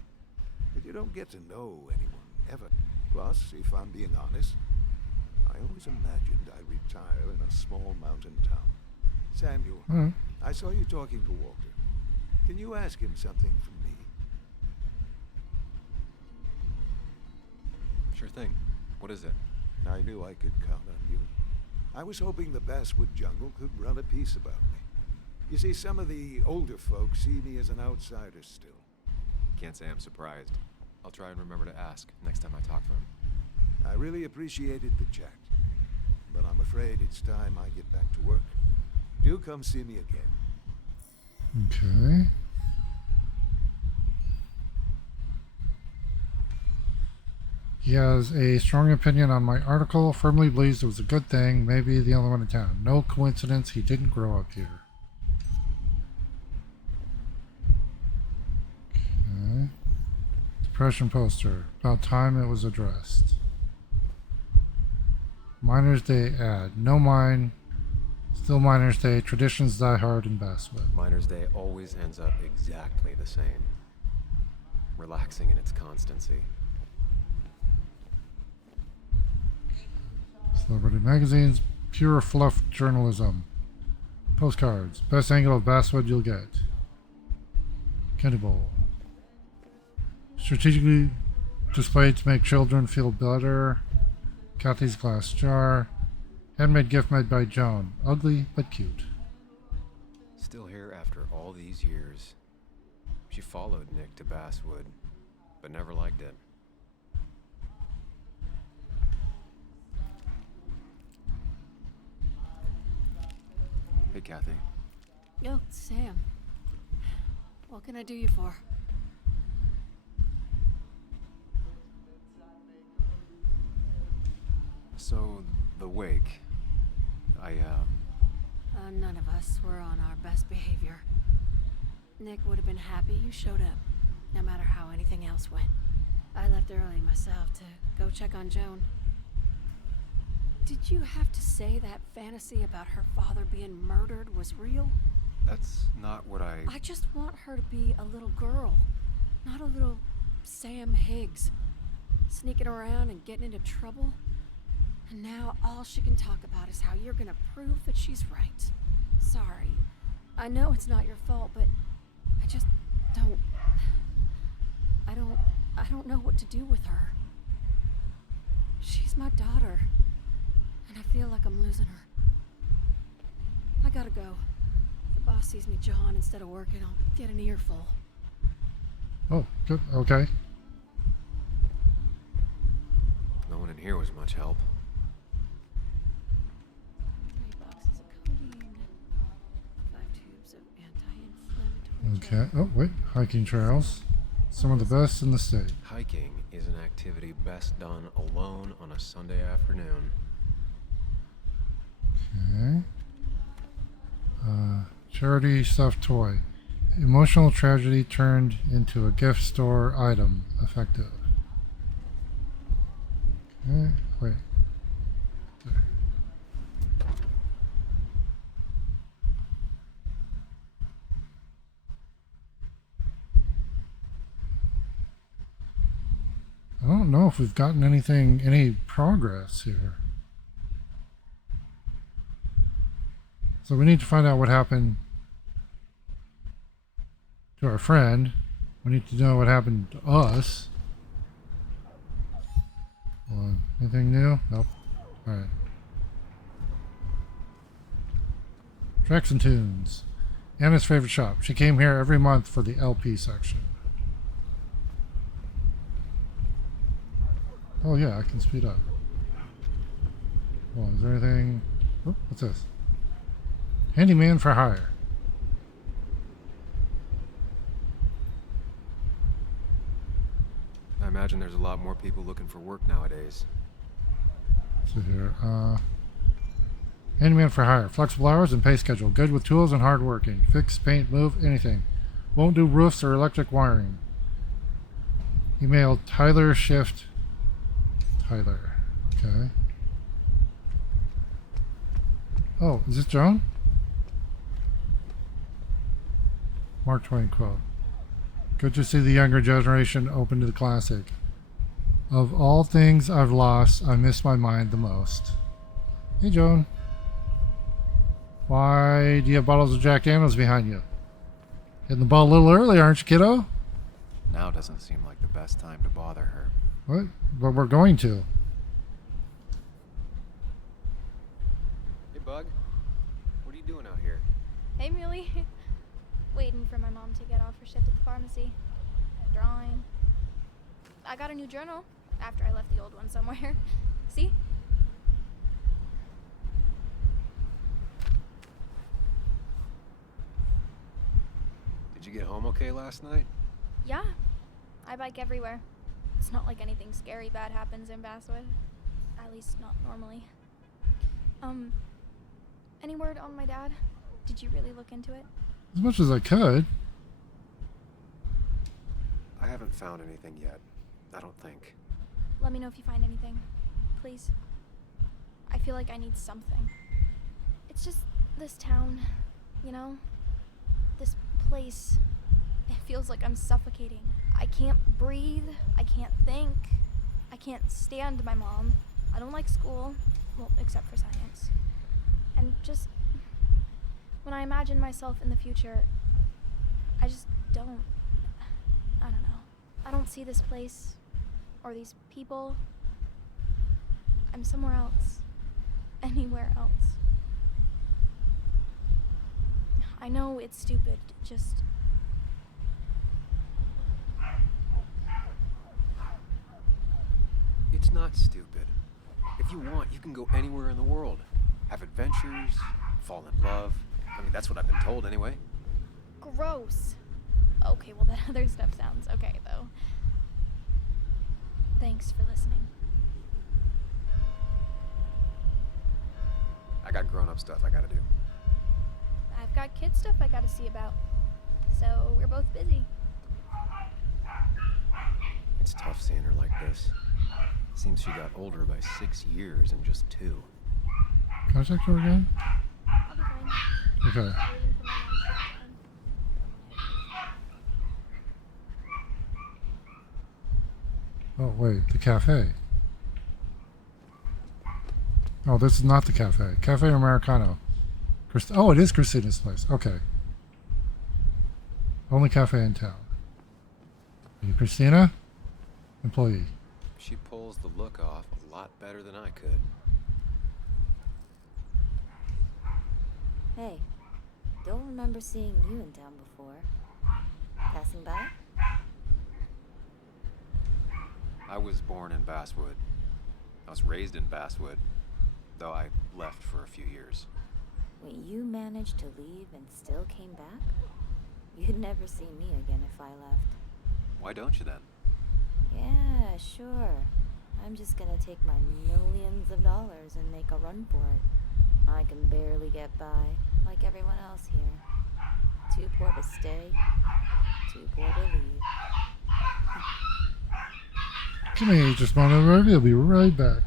But you don't get to know anyone, ever. Plus, if I'm being honest, I always imagined I'd retire in a small mountain town. Samuel, I saw you talking to Walter. Can you ask him something from me? Sure thing. What is it? I knew I could count on you. I was hoping the Basswood jungle could run a piece about me. You see, some of the older folks see me as an outsider still. Can't say I'm surprised. I'll try and remember to ask next time I talk to him. I really appreciated the chat, but I'm afraid it's time I get back to work. Do come see me again. Okay. He has a strong opinion on my article, firmly believes it was a good thing, maybe the only one in town. No coincidence he didn't grow up here. Okay. Depression poster. About time it was addressed. Miners' Day ad. No mine. Still Miners' Day. Traditions die hard in Basswood. Miners' Day always ends up exactly the same. Relaxing in its constancy. Celebrity magazines. Pure fluff journalism. Postcards. Best angle of Basswood you'll get. Candy bowl. Strategically displayed to make children feel better. Kathy's glass jar. Handmade gift made by Joan. Ugly but cute. Still here after all these years. She followed Nick to Basswood, but never liked it. Hey, Kathy. Yo, Sam. What can I do you for? So, the wake. None of us were on our best behavior. Nick would have been happy you showed up, no matter how anything else went. I left early myself to go check on Joan. Did you have to say that fantasy about her father being murdered was real? That's not what I just want her to be a little girl, not a little Sam Higgs, sneaking around and getting into trouble. And now all she can talk about is how you're gonna prove that she's right. Sorry. I know it's not your fault, but I just don't... I don't know what to do with her. She's my daughter, and I feel like I'm losing her. I gotta go. If the boss sees me jawing instead of working, I'll get an earful. Oh, good. Okay. No one in here was much help. 3 boxes of codeine, 5 tubes of anti-inflammatory. Okay. Oh, wait. Hiking trails. Some of the best in the state. Hiking is an activity best done alone on a Sunday afternoon. Okay. Charity stuffed toy. Emotional tragedy turned into a gift store item. Effective. Okay. Wait. There. I don't know if we've gotten any progress here. So we need to find out what happened to our friend. We need to know what happened to us. Hold on. Anything new? Nope. Alright. Tracks and tunes. Anna's favorite shop. She came here every month for the LP section. Oh yeah, I can speed up. Well, is there anything... Oh, what's this? Handyman for hire. I imagine there's a lot more people looking for work nowadays. Let's see here. Handyman for hire. Flexible hours and pay schedule. Good with tools and hard working. Fix, paint, move, anything. Won't do roofs or electric wiring. Email Tyler Shift. Tyler. Okay. Oh, is this Joan? Mark Twain quote. Good to see the younger generation open to the classic. Of all things I've lost, I miss my mind the most. Hey, Joan. Why do you have bottles of Jack Daniels behind you? Hitting the ball a little early, aren't you, kiddo? Now doesn't seem like the best time to bother her. What? But we're going to. Hey, Bug. What are you doing out here? Hey, Muley. Waiting for my mom to get off her shift at the pharmacy. Drawing. I got a new journal after I left the old one somewhere. See? Did you get home okay last night? Yeah. I bike everywhere. It's not like anything scary bad happens in Basswood. At least not normally. Any word on my dad? Did you really look into it? As much as I could. I haven't found anything yet. I don't think. Let me know if you find anything. Please. I feel like I need something. It's just this town, you know? This place. It feels like I'm suffocating. I can't breathe. I can't think. I can't stand my mom. I don't like school. Well, except for science. And just... when I imagine myself in the future, I just don't... I don't know. I don't see this place. Or these people. I'm somewhere else. Anywhere else. I know it's stupid, just... It's not stupid. If you want, you can go anywhere in the world. Have adventures, fall in love, I mean, that's what I've been told anyway. Gross. Okay, well, that other stuff sounds okay, though. Thanks for listening. I got grown-up stuff I gotta do. I've got kid stuff I gotta see about. So we're both busy. It's tough seeing her like this. Seems she got older by 6 years in just 2. Can I talk to her again? I'll be fine. Okay. Waiting for my mom's Oh, wait, the cafe. Oh, this is not the cafe. Cafe Americano. Oh, it is Christina's place. Okay. Only cafe in town. Are you Christina? Employee. She pulls the look off a lot better than I could. Hey, don't remember seeing you in town before. Passing by? I was born in Basswood. I was raised in Basswood, though I left for a few years. Wait, you managed to leave and still came back? You'd never see me again if I left. Why don't you then? Yeah, sure. I'm just gonna take my millions of dollars and make a run for it. I can barely get by, like everyone else here. Too poor to stay, too poor to leave. Come here, just a moment. We'll be right back.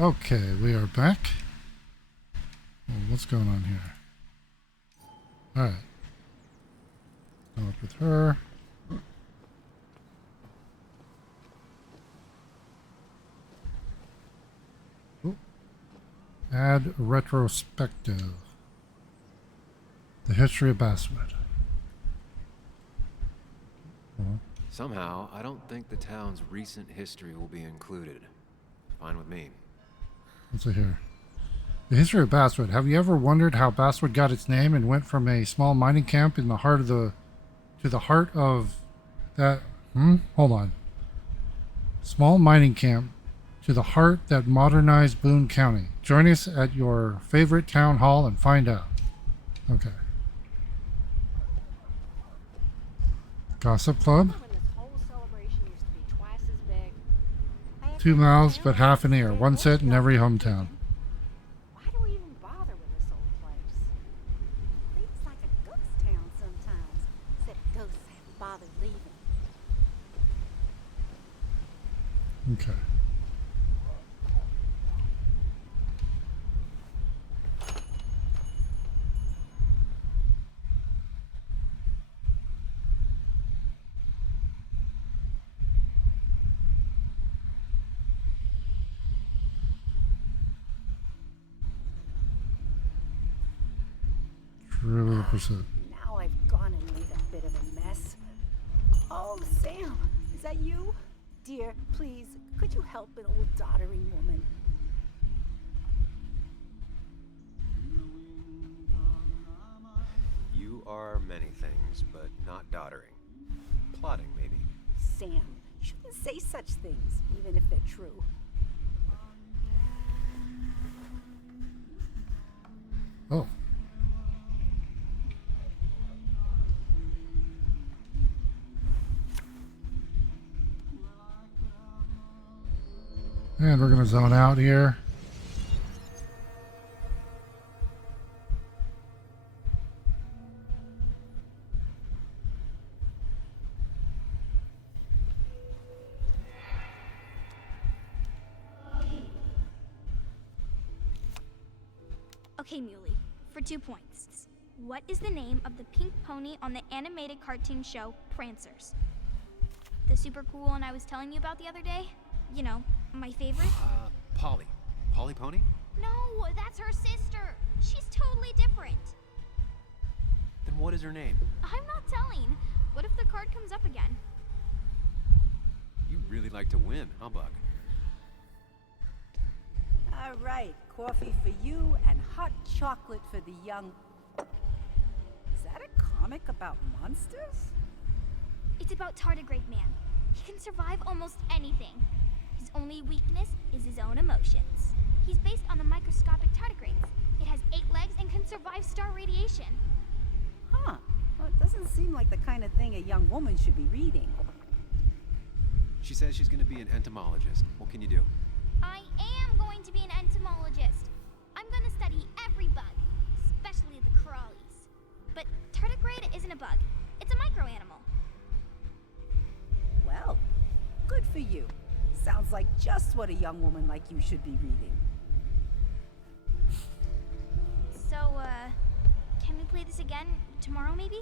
Okay, we are back. Well, what's going on here? Alright. Go up with her. Oh, Add retrospective. The history of Basswood. Somehow, I don't think the town's recent history will be included. Fine with me. What's it here? The history of Basswood. Have you ever wondered how Basswood got its name and went from a small mining camp in the heart of to the heart of that? Hold on. Small mining camp to the heart that modernized Boone County. Join us at your favorite town hall and find out. Okay. Gossip Club. 2 mouths, but half an ear. One set in every hometown. Why do we even bother with this old place? It's like a ghost town sometimes, except ghosts haven't bothered leaving. Okay. Really percent. Now I've gone and made a bit of a mess. Oh, Sam, is that you? Dear, please, could you help an old doddering woman? You are many things, but not doddering. Plotting, maybe. Sam, you shouldn't say such things, even if they're true. Oh. And we're going to zone out here. Okay, Muley, for 2 points. What is the name of the pink pony on the animated cartoon show Prancers? The super cool one I was telling you about the other day? You know, my favorite? Polly. Polly Pony? No, that's her sister. She's totally different. Then what is her name? I'm not telling. What if the card comes up again? You really like to win, huh, Bug? All right, coffee for you and hot chocolate for the young... Is that a comic about monsters? It's about Tardigrade Man. He can survive almost anything. His only weakness is his own emotions. He's based on the microscopic tardigrades. It has 8 legs and can survive star radiation. Huh. Well, it doesn't seem like the kind of thing a young woman should be reading. She says she's going to be an entomologist. What can you do? I am going to be an entomologist. I'm going to study every bug, especially the crawlies. But tardigrade isn't a bug. It's a microanimal. Well, good for you. Sounds like just what a young woman like you should be reading. So, can we play this again tomorrow, maybe?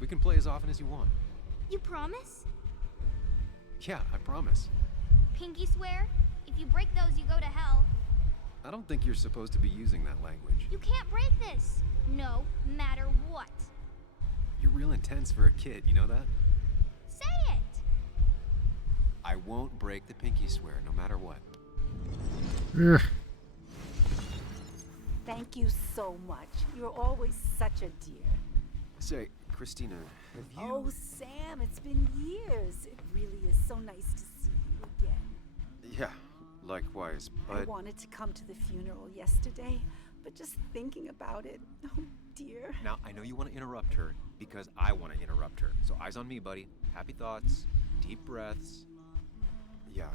We can play as often as you want. You promise? Yeah, I promise. Pinky swear? If you break those, you go to hell. I don't think you're supposed to be using that language. You can't break this. No matter what. You're real intense for a kid, you know that? Say it! I won't break the pinky swear, no matter what. Ugh. Thank you so much. You're always such a dear. Say, Christina, have you... Oh, Sam, it's been years. It really is so nice to see you again. Yeah, likewise, but... I wanted to come to the funeral yesterday, but just thinking about it, oh dear. Now, I know you want to interrupt her, because I want to interrupt her. So eyes on me, buddy. Happy thoughts, deep breaths. Yeah,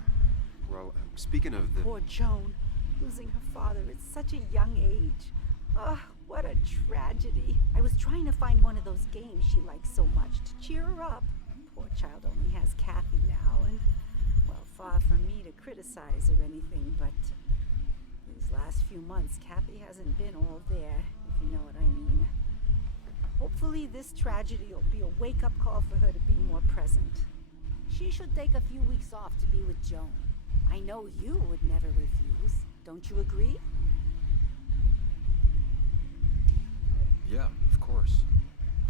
well, speaking of the... Poor Joan, losing her father at such a young age. Ah, what a tragedy. I was trying to find one of those games she likes so much to cheer her up. Poor child only has Kathy now, and, well, far from me to criticize or anything, but these last few months, Kathy hasn't been all there, if you know what I mean. Hopefully this tragedy will be a wake-up call for her to be more present. She should take a few weeks off to be with Joan. I know you would never refuse. Don't you agree? Yeah, of course.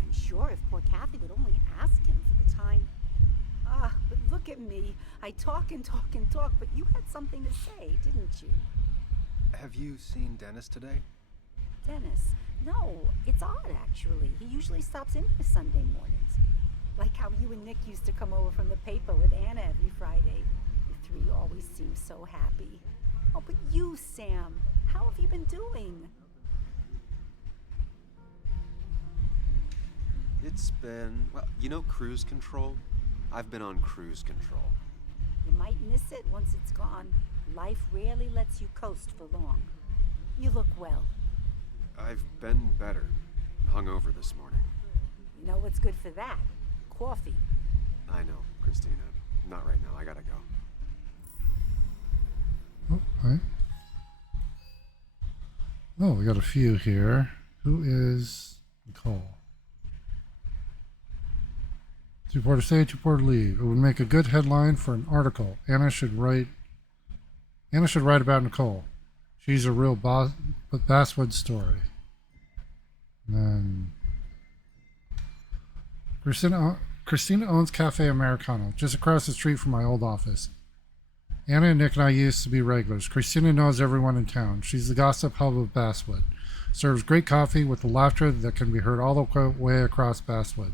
I'm sure if poor Kathy would only ask him for the time. Ah, but look at me. I talk and talk and talk, but you had something to say, didn't you? Have you seen Dennis today? Dennis? No, it's odd actually. He usually stops in here Sunday mornings. Like how you and Nick used to come over from the paper with Anna every Friday. You three always seem so happy. Oh, but you, Sam, how have you been doing? It's been, well, you know cruise control? I've been on cruise control. You might miss it once it's gone. Life rarely lets you coast for long. You look well. I've been better. Hungover this morning. You know what's good for that? Coffee. I know, Christina. Not right now. I gotta go. Oh, hi. Oh, we got a few here. Who is Nicole? Two-porter stay, two-porter leave. It would make a good headline for an article. Anna should write about Nicole. She's a real Basswood story. And then Christina owns Cafe Americano, just across the street from my old office. Anna and Nick and I used to be regulars. Christina knows everyone in town. She's the gossip hub of Basswood. Serves great coffee with the laughter that can be heard all the way across Basswood.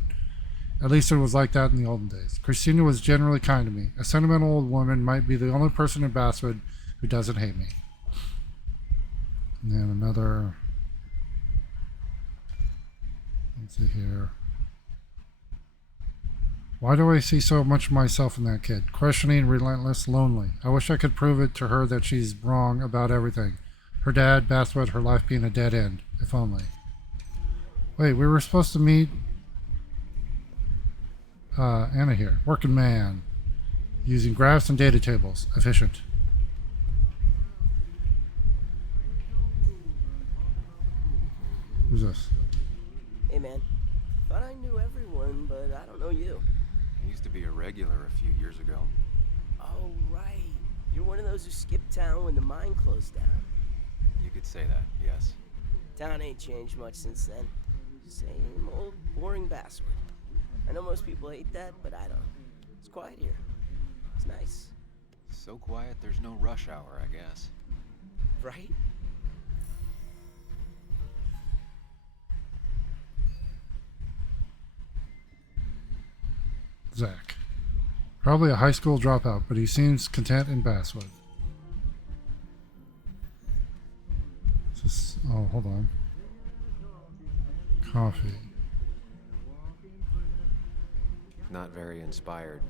At least it was like that in the olden days. Christina was generally kind to me. A sentimental old woman might be the only person in Basswood who doesn't hate me. And then another... Let's see here. Why do I see so much of myself in that kid? Questioning, relentless, lonely. I wish I could prove it to her that she's wrong about everything. Her dad, Basswood, her life being a dead end. If only. Wait, we were supposed to meet... Anna here. Working man. Using graphs and data tables. Efficient. Who's this? Hey man, thought I knew everyone, but I don't know you. I used to be a regular a few years ago. Oh right, you're one of those who skipped town when the mine closed down. You could say that, yes. Town ain't changed much since then. Same old boring Basswood. I know most people hate that, but I don't. It's quiet here. It's nice. So quiet there's no rush hour, I guess. Right? Zach. Probably a high school dropout, but he seems content in Basswood. Oh, hold on. Coffee. Not very inspired.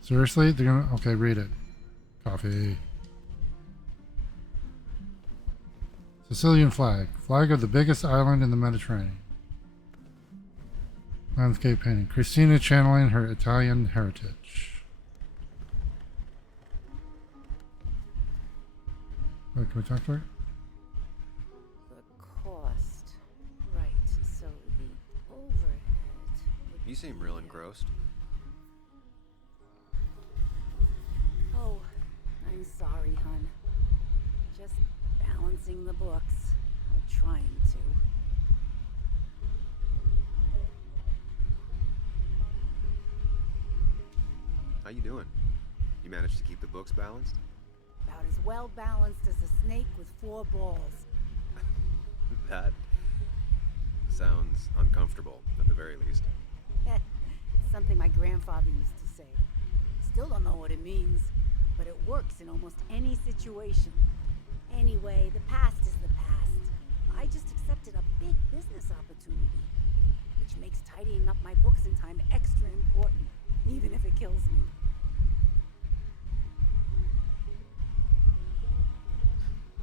Seriously? They're gonna... Okay, read it. Coffee. Sicilian flag. Flag of the biggest island in the Mediterranean. Landscape painting. Christina channeling her Italian heritage. Wait, can we talk to her? The cost. Right, so the overhead would... You seem real engrossed. Oh, I'm sorry, hon. Just balancing the books. Or trying to. How you doing? You managed to keep the books balanced? About as well balanced as a snake with 4 balls. That sounds uncomfortable, at the very least. Something my grandfather used to say. Still don't know what it means, but it works in almost any situation. Anyway, the past is the past. I just accepted a big business opportunity, which makes tidying up my books in time extra important, even if it kills me.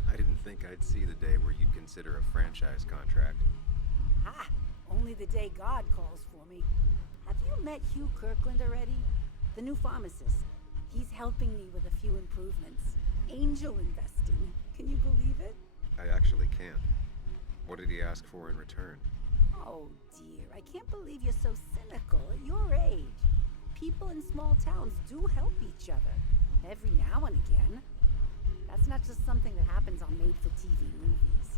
I didn't think I'd see the day where you'd consider a franchise contract. Ha! Only the day God calls for me. Have you met Hugh Kirkland already? The new pharmacist. He's helping me with a few improvements. Angel investing. Can you believe it? I actually can't. What did he ask for in return? Oh dear, I can't believe you're so cynical at your age. People in small towns do help each other. Every now and again. That's not just something that happens on made-for-TV movies.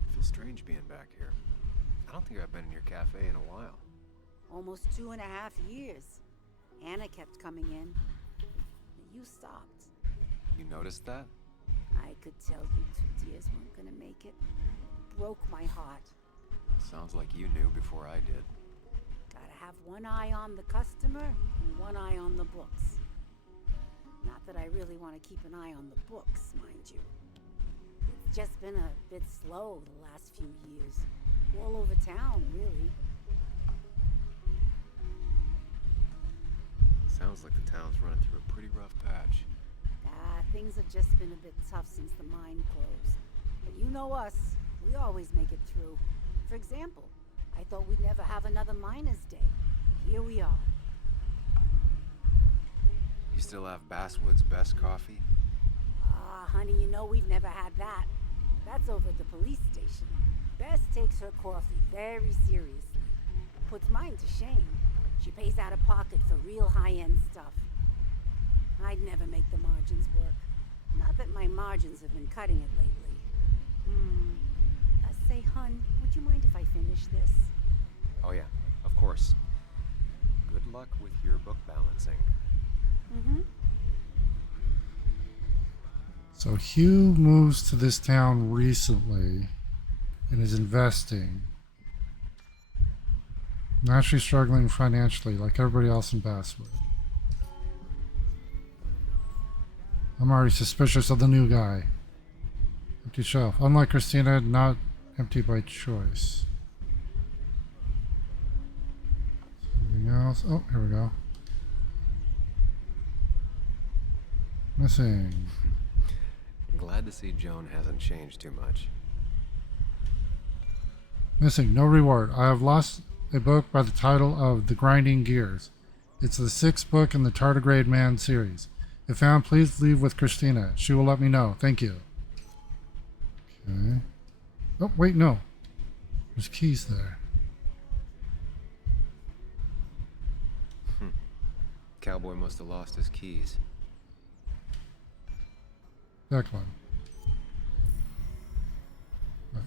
I feel strange being back here. I don't think I've been in your cafe in a while. Almost 2.5 years. Anna kept coming in. But you stopped. You noticed that? I could tell you 2 dears weren't gonna make it. Broke my heart. Sounds like you knew before I did. Gotta have one eye on the customer and one eye on the books. Not that I really want to keep an eye on the books, mind you. It's just been a bit slow the last few years. All over town, really. Sounds like the town's running through a pretty rough patch. Things have just been a bit tough since the mine closed. But you know us, we always make it through. For example, I thought we'd never have another Miners' Day. But here we are. You still have Basswood's best coffee? Honey, you know we've never had that. That's over at the police station. Bess takes her coffee very seriously. Puts mine to shame. She pays out of pocket for real high-end stuff. I'd never make the margins work. Not that my margins have been cutting it lately. Say, hun, would you mind if I finish this? Oh yeah, of course. Good luck with your book balancing. So Hugh moves to this town recently and is investing. Naturally struggling financially like everybody else in Basswood. I'm already suspicious of the new guy. Empty shelf. Unlike Christina, not empty by choice. Anything else? Oh, here we go. Missing. Glad to see Joan hasn't changed too much. Missing. No reward. I have lost a book by the title of The Grinding Gears. It's the 6th book in the Tardigrade Man series. If found, please leave with Christina. She will let me know. Thank you. Okay. Oh, wait, no. There's keys there. Cowboy must have lost his keys. Declan. Right.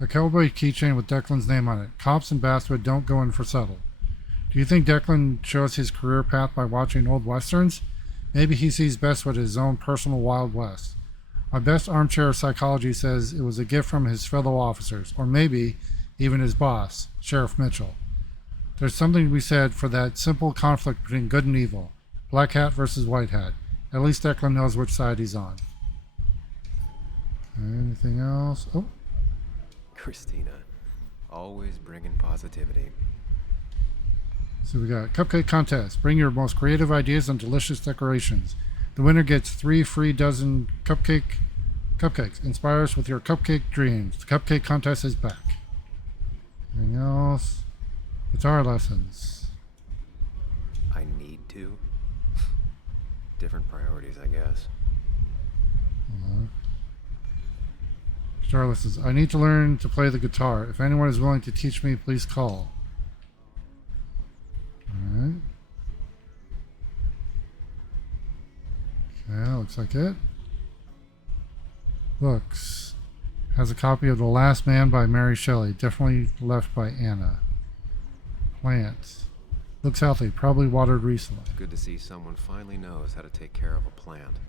A cowboy keychain with Declan's name on it. Cops in Basswood don't go in for settle. Do you think Declan chose his career path by watching old westerns? Maybe he sees Basswood as his own personal Wild West. My best armchair psychology says it was a gift from his fellow officers, or maybe even his boss, Sheriff Mitchell. There's something to be said for that simple conflict between good and evil. Black hat versus white hat. At least Declan knows which side he's on. Anything else? Oh. Christina. Always bringing positivity. So we got cupcake contest. Bring your most creative ideas and delicious decorations. The winner gets 3 free dozen cupcakes. Inspire us with your cupcake dreams. The cupcake contest is back. Anything else? Guitar lessons. I need to. Different priorities, I guess. Guitar lessons. I need to learn to play the guitar. If anyone is willing to teach me, please call. Alright. Okay, looks like it. Books. Has a copy of The Last Man by Mary Shelley. Definitely left by Anna. Plants. Looks healthy. Probably watered recently. It's good to see someone finally knows how to take care of a plant.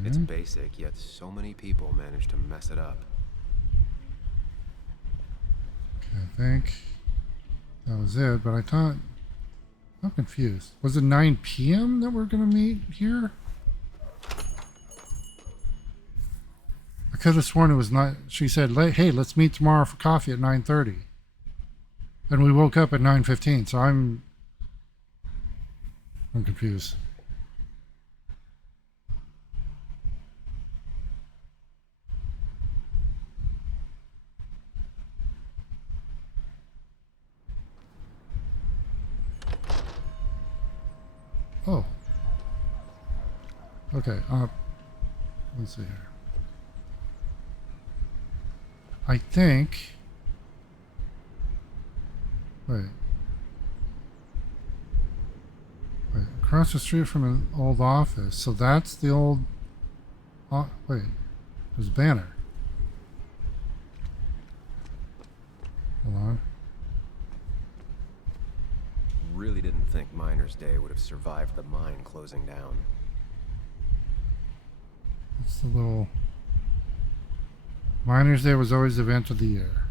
Okay. It's basic, yet so many people manage to mess it up. Okay, I think that was it, but I thought... I'm confused. Was it 9 p.m. that we're going to meet here? I could have sworn it was not. She said, hey, let's meet tomorrow for coffee at 9:30. And we woke up at 9:15, so I'm confused. Oh. Okay, let's see here. I think... Wait. Across the street from an old office. So that's the old... wait. There's a banner. Hold on. Really didn't think Miner's Day would have survived the mine closing down. It's the little... Miner's Day was always the event of the year.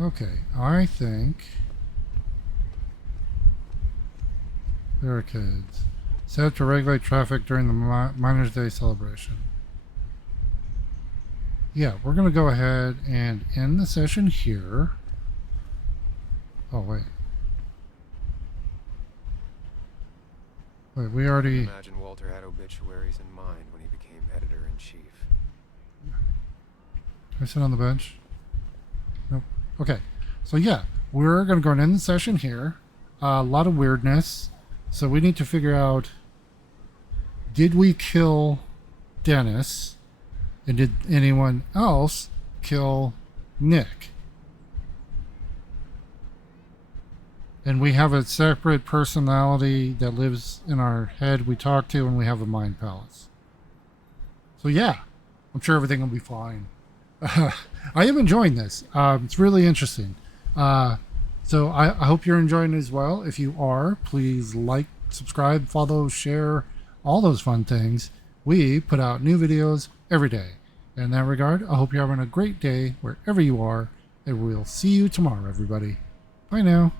Okay, I think... Barricades. Set up to regulate traffic during the Miner's Day celebration. Yeah, we're going to go ahead and end the session here. Oh, wait. Wait, we already... Imagine Walter had obituaries in mind when he became editor-in-chief. Can I sit on the bench? Nope. Okay. So yeah, we're going to go and end the session here. A lot of weirdness. So we need to figure out, did we kill Dennis? And did anyone else kill Nick? And we have a separate personality that lives in our head we talk to, and we have a mind palace. So yeah, I'm sure everything will be fine. I am enjoying this. It's really interesting. So I hope you're enjoying it as well. If you are, please like, subscribe, follow, share, all those fun things. We put out new videos every day. In that regard, I hope you're having a great day wherever you are, and we'll see you tomorrow, everybody. Bye now.